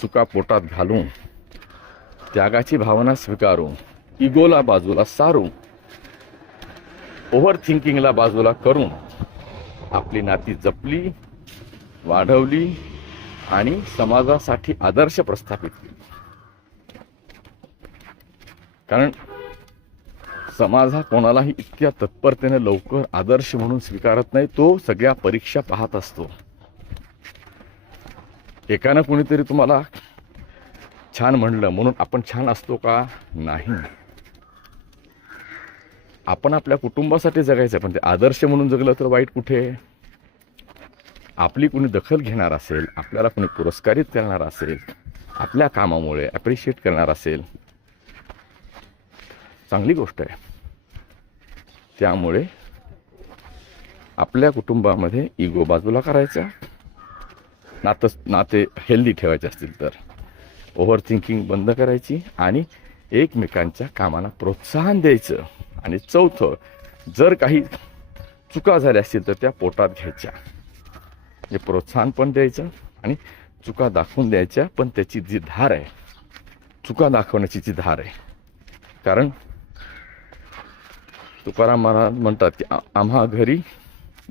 चुका पोटात घालून, त्यागाची भावना स्वीकारून, इगोला बाजूला सारून, ओव्हर थिंकिंगला बाजूला करून आपली नाती जपली, वाढवली आणि समाजासाठी आदर्श प्रस्थापित केले. कारण समाज हा कोणालाही इतक्या तत्परतेने लवकर आदर्श म्हणून स्वीकारत नाही. तो सगळ्या परीक्षा पाहत असतो. एकानं कुणीतरी तुम्हाला छान म्हणलं म्हणून आपण छान असतो का? नाही. आपण आपल्या कुटुंबासाठी जगायचं, पण ते आदर्श म्हणून जगलं तर वाईट कुठे? आपली कुणी दखल घेणार असेल, आपल्याला कुणी पुरस्कारित करणार असेल, आपल्या कामामुळे ॲप्रिशिएट करणार असेल, चांगली गोष्ट आहे. त्यामुळे आपल्या कुटुंबामध्ये इगो बाजूला करायचा, नाते हेल्दी ठेवायचे असतील तर ओव्हर थिंकिंग बंद करायची आणि एकमेकांच्या कामाला प्रोत्साहन द्यायचं. आणि चौथं, जर काही चुका झाल्या असतील तर त्या पोटात घ्यायच्या. हे प्रोत्साहन पण द्यायचं आणि चुका दाखवून द्यायच्या, पण त्याची जी धार आहे, चुका दाखवण्याची जी धार आहे, कारण तुकाराम महाराज म्हणतात की आम्हा घरी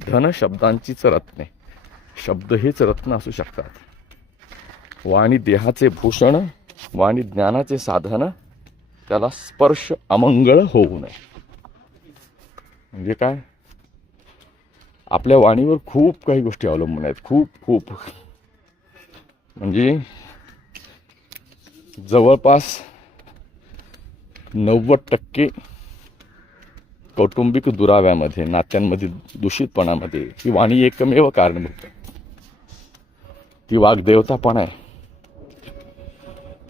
धन शब्दांचीच रत्ने, शब्द हेच रत्न असू शकतात. वाणी देहाचे भूषण, वाणी ज्ञानाचे साधन, त्याला स्पर्श अमंगळ होऊ नये. म्हणजे काय, आपल्या वाणीवर खूप काही गोष्टी अवलंबून आहेत. खूप म्हणजे जवळपास 90% कौटुंबिक दुराव्यामध्ये, नात्यांमध्ये दूषितपणामध्ये ही वाणी एकमेव कारणीभूत आहे. ती वाग्देवता पण आहे.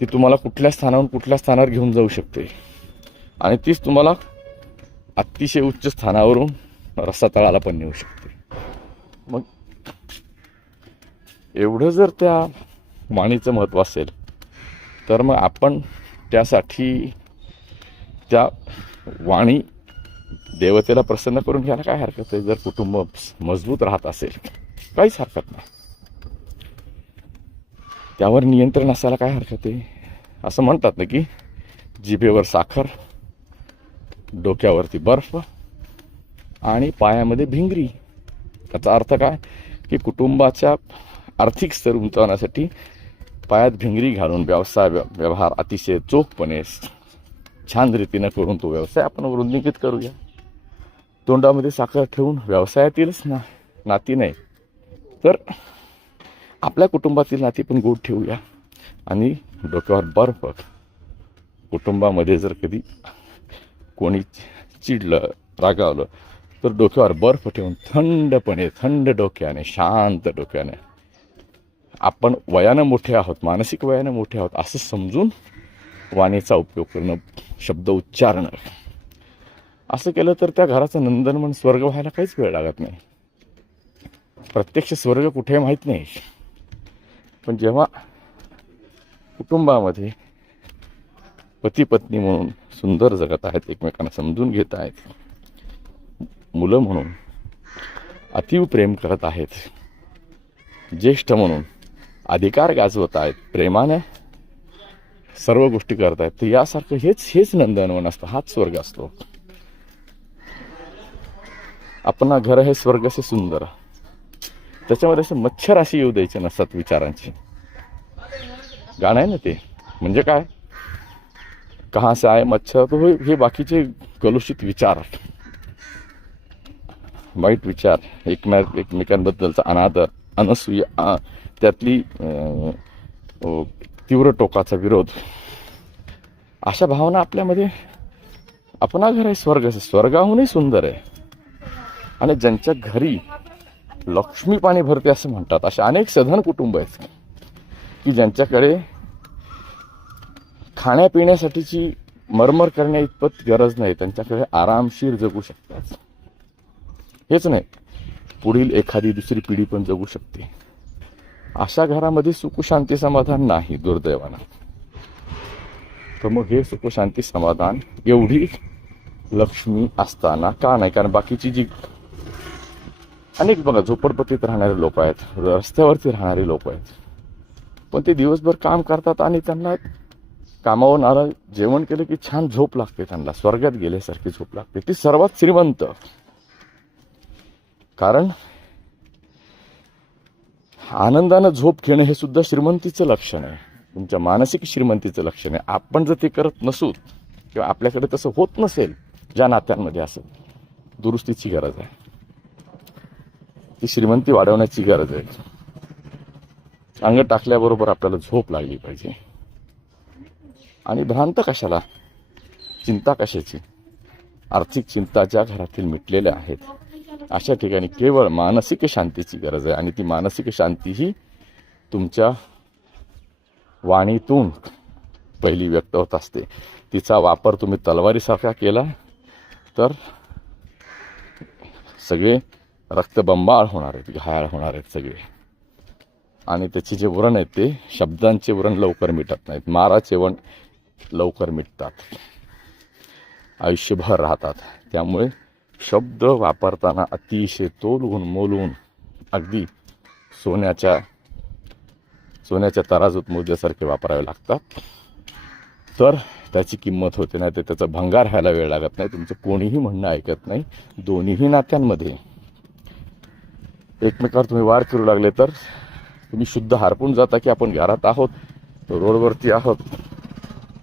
ती तुम्हाला कुठल्या स्थानावरून कुठल्या स्थानावर घेऊन जाऊ शकते आणि तीच तुम्हाला अतिशय उच्च स्थानावरून रसातळाला पण नेऊ शकते. मग एवढं जर त्या वाणीचं महत्त्व असेल तर मग आपण त्यासाठी त्या वाणी देवतेला प्रसन्न करून घ्यायला काय हरकत आहे. जर कुटुंब मजबूत राहत असेल काहीच हरकत नाही. त्यावर नियंत्रण असायला काय हरकत आहे. असं म्हणतात ना की जिभेवर साखर, डोक्यावरती बर्फ आणि पायामध्ये भिंगरी. याचा अर्थ काय की कुटुंबाच्या आर्थिक स्तर उंचावण्यासाठी पायात भिंगरी घालून व्यवसाय व्यवहार अतिशय चोखपणे छान रीतीनं करून तो व्यवसाय आपण वृद्धिंगित करूया. तोंडामध्ये साखर ठेवून व्यवसायातीलच नाती नाही तर आपल्या कुटुंबातील नाती पण गोड ठेवूया. आणि डोक्यावर बर्फ, कुटुंबामध्ये जर कधी कोणी चिडलं, रागावलं तर डोक्यावर बर्फ ठेवून थंडपणे, थंड डोक्याने, शांत डोक्याने, आपण वयानं मोठे आहोत, मानसिक वयानं मोठे आहोत असं समजून वाणीचा उपयोग करणं, शब्द उच्चारणं. असं केलं तर त्या घराचं नंदनवन स्वर्ग व्हायला काहीच वेळ लागत नाही. प्रत्यक्ष स्वर्ग कुठे माहीत नाही, पण जेव्हा कुटुंबामध्ये पती पत्नी म्हणून सुंदर जगत आहेत, एकमेकांना समजून घेत आहेत, मुलं म्हणून अतीव प्रेम करत आहेत, ज्येष्ठ म्हणून अधिकार गाजवत आहेत, प्रेमाने सर्व गोष्टी करत आहेत, तर यासारखं हेच नंदनवन असतं, हाच स्वर्ग असतो. अपना घर हे स्वर्ग से सुंदर. त्याच्यामध्ये असे मच्छर असे येऊ द्यायचे नसतात विचारांचे. गाणं आहे ना ते. म्हणजे काय, कहाँ से आए मच्छर, तो हे बाकीचे कलुषित विचार, वाईट विचार, एकमेकांबद्दलचा अनादर, अनसूय, त्यातली तीव्र टोकाचा विरोध, अशा भावना आपल्यामध्ये. अपना घर हे स्वर्ग, स्वर्गाहूनही सुंदर आहे. आणि ज्यांच्या घरी लक्ष्मी पाणी भरते असं म्हणतात, अशा अनेक सधन कुटुंब आहेत की ज्यांच्याकडे खाण्यापिण्यासाठीची मरमर करण्या इतपत गरज नाही, त्यांच्याकडे आरामशीर जगू शकतात. हेच नाही, पुढील एखादी दुसरी पिढी पण जगू शकते. अशा घरामध्ये सुख शांती समाधान नाही दुर्दैवानं. तर मग हे सुख शांती समाधान एवढी लक्ष्मी असताना का नाही. कारण बाकीची जी अनेक बघा झोपडपट्टीत राहणारे लोक आहेत, रस्त्यावरती राहणारे लोक आहेत, पण ते दिवसभर काम करतात आणि त्यांना कामावरून आलं, जेवण केलं की छान झोप लागते, त्यांना स्वर्गात गेल्यासारखी झोप लागते. ती सर्वात श्रीमंत. कारण आनंदानं झोप घेणं हे सुद्धा श्रीमंतीचं लक्षण आहे, तुमच्या मानसिक श्रीमंतीचं लक्षण आहे. आपण जर ते करत नसू किंवा आपल्याकडे तसं होत नसेल, ज्या नात्यांमध्ये असं, दुरुस्तीची गरज आहे. ती श्रीमंती वाढवण्याची गरज आहे. अंग टाकल्याबरोबर आपल्याला झोप लागली पाहिजे. आणि भ्रांत कशाला, चिंता कशाची. आर्थिक चिंता ज्या घरातील मिटलेल्या आहेत अशा ठिकाणी केवळ मानसिक शांतीची गरज आहे. आणि ती मानसिक शांती ही तुमच्या वाणीतून पहिली व्यक्त होत असते. तिचा वापर तुम्ही तलवारीसारखा केला तर सगळे रक्तबंबाळ होणार आहेत, घायाळ होणार आहेत सगळे. आणि त्याचे जे व्रण आहेत ते शब्दांचे व्रण लवकर मिटत नाहीत, माराचे व्रण लवकर मिटतात, आयुष्यभर राहतात. त्यामुळे शब्द वापरताना अतिशय तोलून मोलून, अगदी सोन्याच्या तराजूत मोजल्यासारखे वापरावे लागतात. तर त्याची किंमत होते, नाही तर त्याचा भंगार व्हायला वेळ लागत नाही. तुमचं कोणीही म्हणणं ऐकत नाही. दोन्हीही नात्यांमध्ये एकमेकावर तुम्ही वार करू लागले तर तुम्ही शुद्ध हरपून जाता की आपण घरात आहोत, रोडवरती आहोत,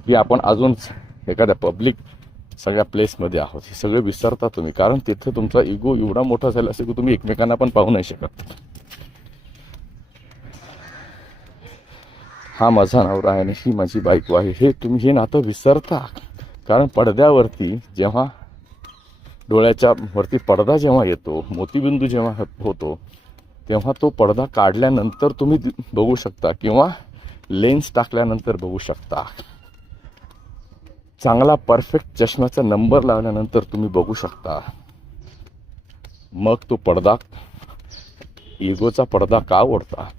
की आपण अजून एखाद्या पब्लिक सगळ्या प्लेसमध्ये आहोत, हे सगळे विसरता तुम्ही. कारण तिथे तुमचा इगो एवढा मोठा झाला असेल की तुम्ही एकमेकांना पण पाहू नाही शकत. हा माझा नवरा आहे आणि ही माझी बायको आहे, हे तुम्ही हे नातं विसरता. कारण पडद्यावरती जेव्हा डोळ्याच्या वरती पडदा जेव्हा येतो, मोतीबिंदू जेव्हा होतो, तेव्हा तो पडदा काढल्यानंतर तुम्ही बघू शकता किंवा लेन्स टाकल्यानंतर बघू शकता. चांगला परफेक्ट चष्म्याचा नंबर लावल्यानंतर तुम्ही बघू शकता. मग तो पडदा, इगोचा पडदा का ओढता?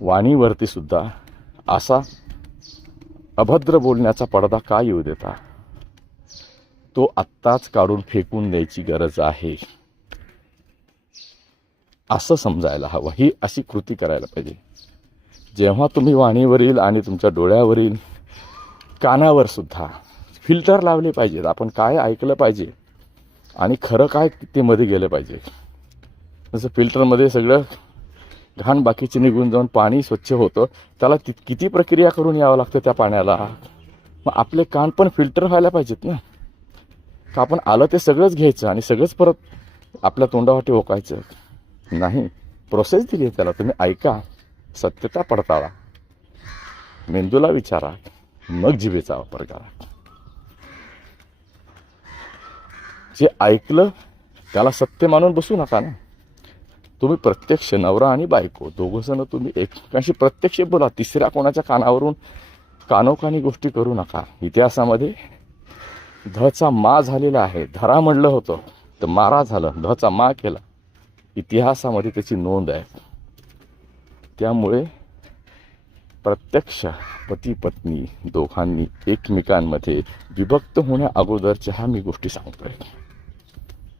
वाणीवरती सुद्धा असा अभद्र बोलण्याचा पडदा का येऊ देता? तो आत्ताच काढून फेकून द्यायची गरज आहे, असं समजायला हवं. ही अशी कृती करायला पाहिजे. जेव्हा तुम्ही वाणीवरील आणि तुमच्या डोळ्यावरील, कानावर सुद्धा फिल्टर लावले पाहिजेत. आपण काय ऐकलं पाहिजे आणि खरं काय ते मध्ये गेलं पाहिजे. जसं फिल्टरमध्ये सगळं घाण बाकीचे निघून जाऊन पाणी स्वच्छ होतं, त्याला किती प्रक्रिया करून यावं लागतं त्या पाण्याला. मग आपले कान पण फिल्टर व्हायला पाहिजेत ना. का आपण आलं ते सगळंच घ्यायचं आणि सगळंच परत आपल्या तोंडावाटे ओकायचं? नाही. प्रोसेस दिली आहे त्याला. तुम्ही ऐका, सत्यता पडताळा, मेंदूला विचारा, मग जिभेचा वापर करा. जे ऐकलं त्याला सत्य मानून बसू नका ना. तुम्ही प्रत्यक्ष नवरा आणि बायको दोघंजण तुम्ही एकमेकांशी प्रत्यक्ष बोला. तिसऱ्या कोणाच्या कानावरून कानोकानी गोष्टी करू नका. इतिहासामध्ये धचा मा झालेला आहे. धरा म्हणलं होतं तर मारा झालं, धचा मा केला. इतिहासामध्ये त्याची नोंद आहे. त्यामुळे प्रत्यक्ष पती पत्नी दोघांनी एकमेकांमध्ये विभक्त होण्या अगोदरच्या ह्या मी गोष्टी सांगतोय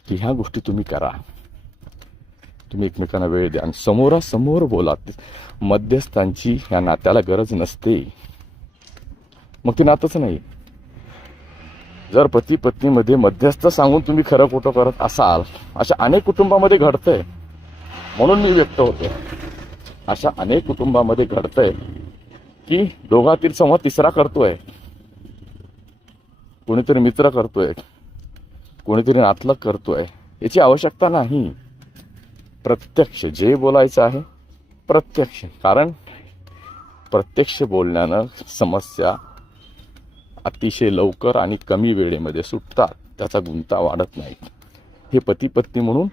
की ह्या गोष्टी तुम्ही करा. तुम्ही एकमेकांना वेळ द्या आणि समोरासमोर बोला. मध्यस्थांची ह्या नात्याला गरज नसते. मग ते नातंच नाही. जर पती पत्नीमध्ये मध्यस्थ सांगून तुम्ही खरं खोटं करत असाल, अशा अनेक कुटुंबामध्ये घडतंय, म्हणून मी व्यक्त होतो. अशा अनेक कुटुंबामध्ये घडतंय की दोघातील संवाद तिसरा करतोय. कोणीतरी मित्र करतोय, कोणीतरी नातलग करतोय. याची आवश्यकता नाही. प्रत्यक्ष जे बोलायचं आहे प्रत्यक्ष. कारण प्रत्यक्ष बोलण्यानं समस्या अतिशय लवकर आणि कमी वेळेमध्ये सुटतात. त्याचा गुंता वाढत नाही. हे पती पत्नी म्हणून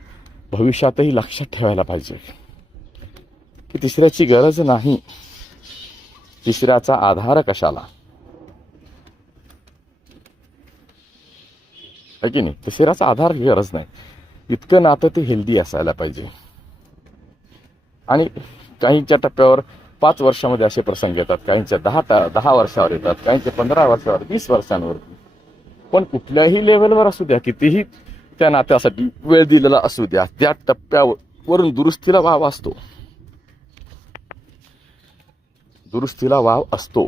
भविष्यातही लक्षात ठेवायला पाहिजे की तिसऱ्याची गरज नाही. तिसऱ्याचा आधार कशाला? आहे की नाही? तिसऱ्याचा आधार गरज नाही. इतकं नातं ते हेल्दी असायला पाहिजे. आणि काहींच्या टप्प्यावर 5 वर्षामध्ये असे प्रसंग येतात, काहींच्या 10 वर्षावर येतात, काहींच्या 15 वर्षावर, 20 वर्षांवर. पण कुठल्याही लेवलवर असू द्या, कितीही त्या नात्यासाठी वेळ दिलेला असू द्या, त्या टप्प्यावरून दुरुस्तीला वाव असतो. दुरुस्तीला वाव असतो.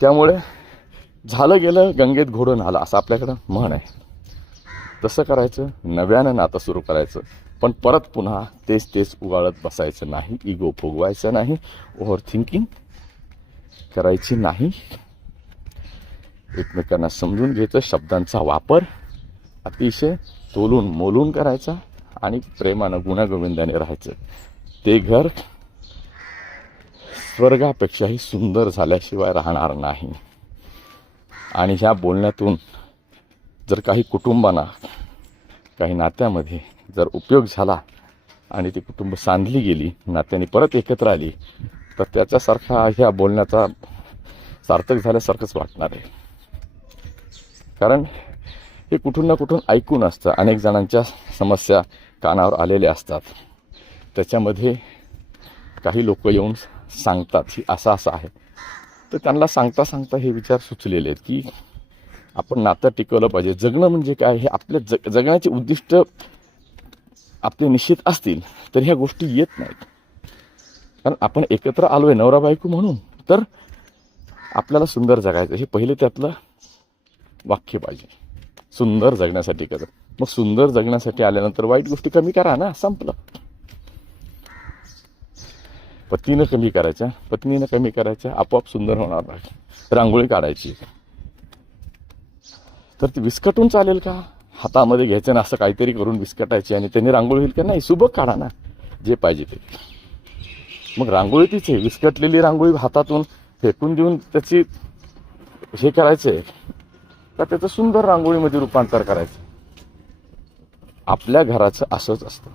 त्यामुळे झालं गेलं गंगेत घोडून आला असं आपल्याकडं म्हण आहे. तसं करायचं, नव्यानं नातं सुरू करायचं. पण परत पुन्हा तेच उगाळत बसायचं नाही. इगो फुगवायचं नाही. ओव्हर थिंकिंग करायची नाही. एकमेकांना समजून घ्यायचं. शब्दांचा वापर अतिशय तोलून मोलून करायचा आणि प्रेमानं गुण्यागोविंदाने राहायचं. ते घर स्वर्गापेक्षाही सुंदर झाल्याशिवाय राहणार नाही. आणि ह्या बोलण्यातून जर काही कुटुंबांना, काही नात्यामध्ये जर उपयोग झाला आणि ती कुटुंब सांधली गेली, नात्याने परत एकत्र आली, तर त्याच्यासारखा ह्या बोलण्याचा सार्थक झाल्यासारखंच वाटणार आहे. कारण हे कुठून ना कुठून ऐकून असतं. अनेक जणांच्या समस्या कानावर आलेल्या असतात. त्याच्यामध्ये काही लोक येऊन सांगतात की असं आहे. तर त्यांना सांगता हे विचार सुचलेले आहेत की आपण नातं टिकवलं पाहिजे. जगणं म्हणजे काय, हे आपल्या जगण्याचे उद्दिष्ट आपले निश्चित असतील तर ह्या गोष्टी येत नाहीत. कारण आपण एकत्र आलोय नवरा बायको म्हणून, तर आपल्याला सुंदर जगायचं हे पहिले त्यातलं वाक्य पाहिजे. सुंदर जगण्यासाठी करा. मग सुंदर जगण्यासाठी आल्यानंतर वाईट गोष्टी कमी करा ना, संपलं. पतीनं कमी करायच्या, पत्नीनं कमी करायच्या, आपोआप सुंदर होणार नाही. रांगोळी काढायची तर ती विस्कटून चालेल का? हातामध्ये घ्यायचं ना असं काहीतरी करून विस्कटायची आणि त्यांनी रांगोळी होईल का? नाही, सुबक काढा ना जे पाहिजे ते. मग रांगोळी तीच आहे. विस्कटलेली रांगोळी हातातून फेकून देऊन त्याची हे करायचंय का त्याचं सुंदर रांगोळीमध्ये रूपांतर करायचं. आपल्या घराचं असंच असतं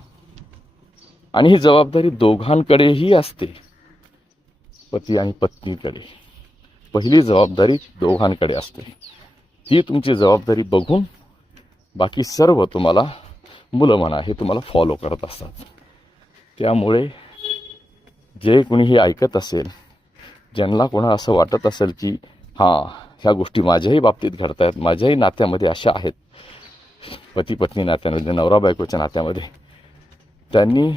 आणि ही जबाबदारी दोघांकडेही असते. पती आणि पत्नीकडे पहिली जबाबदारी दोघांकडे असते. ही तुमची जबाबदारी बघून बाकी सर्व तुम्हाला मुलं म्हणा हे तुम्हाला फॉलो करत असतात. त्यामुळे जे कोणी हे ऐकत असेल, ज्यांना कोणा असं वाटत असेल की हां ह्या गोष्टी माझ्याही बाबतीत घडत आहेत, माझ्याही नात्यामध्ये अशा आहेत, पती पत्नी नात्यामध्ये, नवरा बायकोच्या नात्यामध्ये, त्यांनी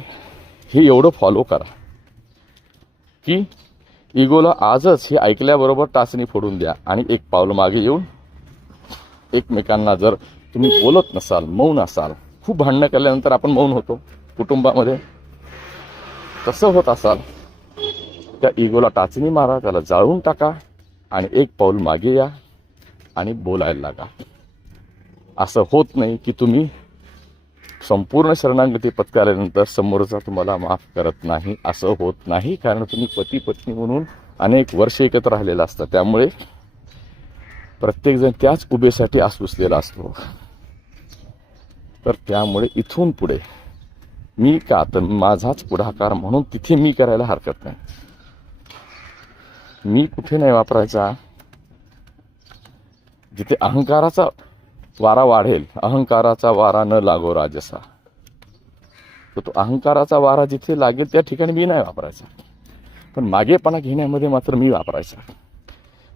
हे एवढं फॉलो करा की इगोला आजच हे ऐकल्याबरोबर टाचणी फोडून द्या आणि एक पाऊल मागे येऊन एकमेकांना, जर तुम्ही बोलत नसाल, मौन असाल, खूप भांडणं केल्यानंतर आपण मौन होतो कुटुंबामध्ये, तसं होत असाल त्या इगोला टाचणी मारा, त्याला जाळून टाका आणि एक पाऊल मागे या आणि बोलायला लागा. असं होत नाही की तुम्ही संपूर्ण शरणागती पत्करल्यानंतर समोरचा तुम्हाला माफ करत नाही. असं होत नाही, कारण तुम्ही पती पत्नी म्हणून अनेक वर्ष एकत्र राहिलेला असता. त्यामुळे प्रत्येकजण त्याच उभेसाठी आसुसलेला असतो. तर त्यामुळे इथून पुढे मी का, तर माझाच पुढाकार म्हणून तिथे मी करायला हरकत नाही. मी कुठे नाही वापरायचा. जिथे अहंकाराचा वारा वाढेल, अहंकाराचा वारा न लागो राजसा, तर तो अहंकाराचा वारा जिथे लागेल त्या ठिकाणी मी नाही वापरायचा. पण मागेपणा घेण्यामध्ये मात्र मी वापरायचा.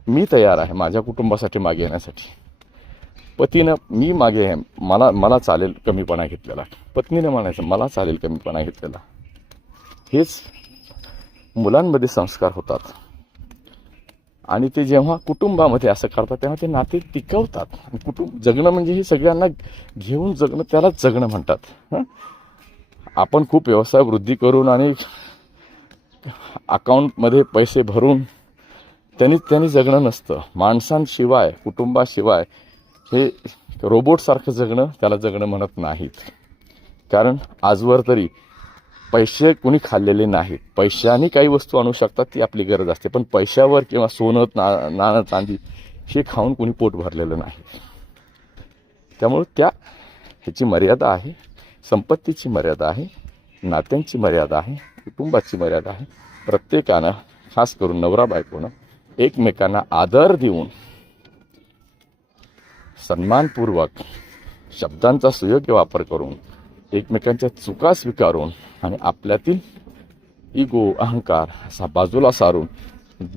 मी तयार आहे माझ्या कुटुंबासाठी मागे येण्यासाठी. पतीनं मी मागे आहे, मला चालेल कमीपणा घेतलेला. पत्नीनं म्हणायचं मला चालेल कमीपणा घेतलेला. हेच मुलांमध्ये संस्कार होतात आणि ते जेव्हा कुटुंबामध्ये असं करतात तेव्हा ते नाते टिकवतात. कुटुंब जगणं म्हणजे हे सगळ्यांना घेऊन जगणं, त्यालाच जगणं म्हणतात. आपण खूप व्यवसाय वृद्धी करून आणि अकाउंटमध्ये पैसे भरून त्यांनी जगणं नसतं. माणसांशिवाय, कुटुंबाशिवाय हे रोबोटसारखं जगणं, त्याला जगणं म्हणत नाहीत. कारण आजवर तरी पैसे कोणी खाल्लेले नाहीत. पैशाने काही वस्तू आणू शकतात, ती आपली गरज असते. पण पैशावर किंवा सोनं, नाणं, चांदी हे खाऊन कोणी पोट भरलेलं नाही. त्यामुळे ह्याची मर्यादा आहे. संपत्तीची मर्यादा आहे, नात्यांची मर्यादा आहे, कुटुंबाची मर्यादा आहे. प्रत्येकानं, खास करून नवरा बायकोनं, एकमेकांना आदर देऊन, सन्मानपूर्वक शब्दांचा सुयोग्य वापर करून, एकमेकांच्या चुका स्वीकारून आणि आपल्यातील इगो, अहंकार असा बाजूला सारून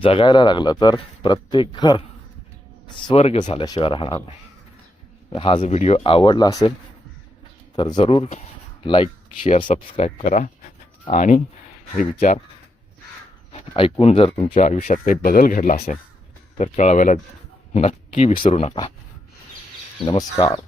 जगायला लागलं तर प्रत्येक घर स्वर्ग झाल्याशिवाय राहणार नाही. हा जो व्हिडिओ आवडला असेल तर जरूर लाईक, शेअर, सबस्क्राईब करा आणि हे विचार ऐकून जर तुमच्या आयुष्यात काही बदल घडला असेल तर कळवायला नक्की विसरू नका. नमस्कार.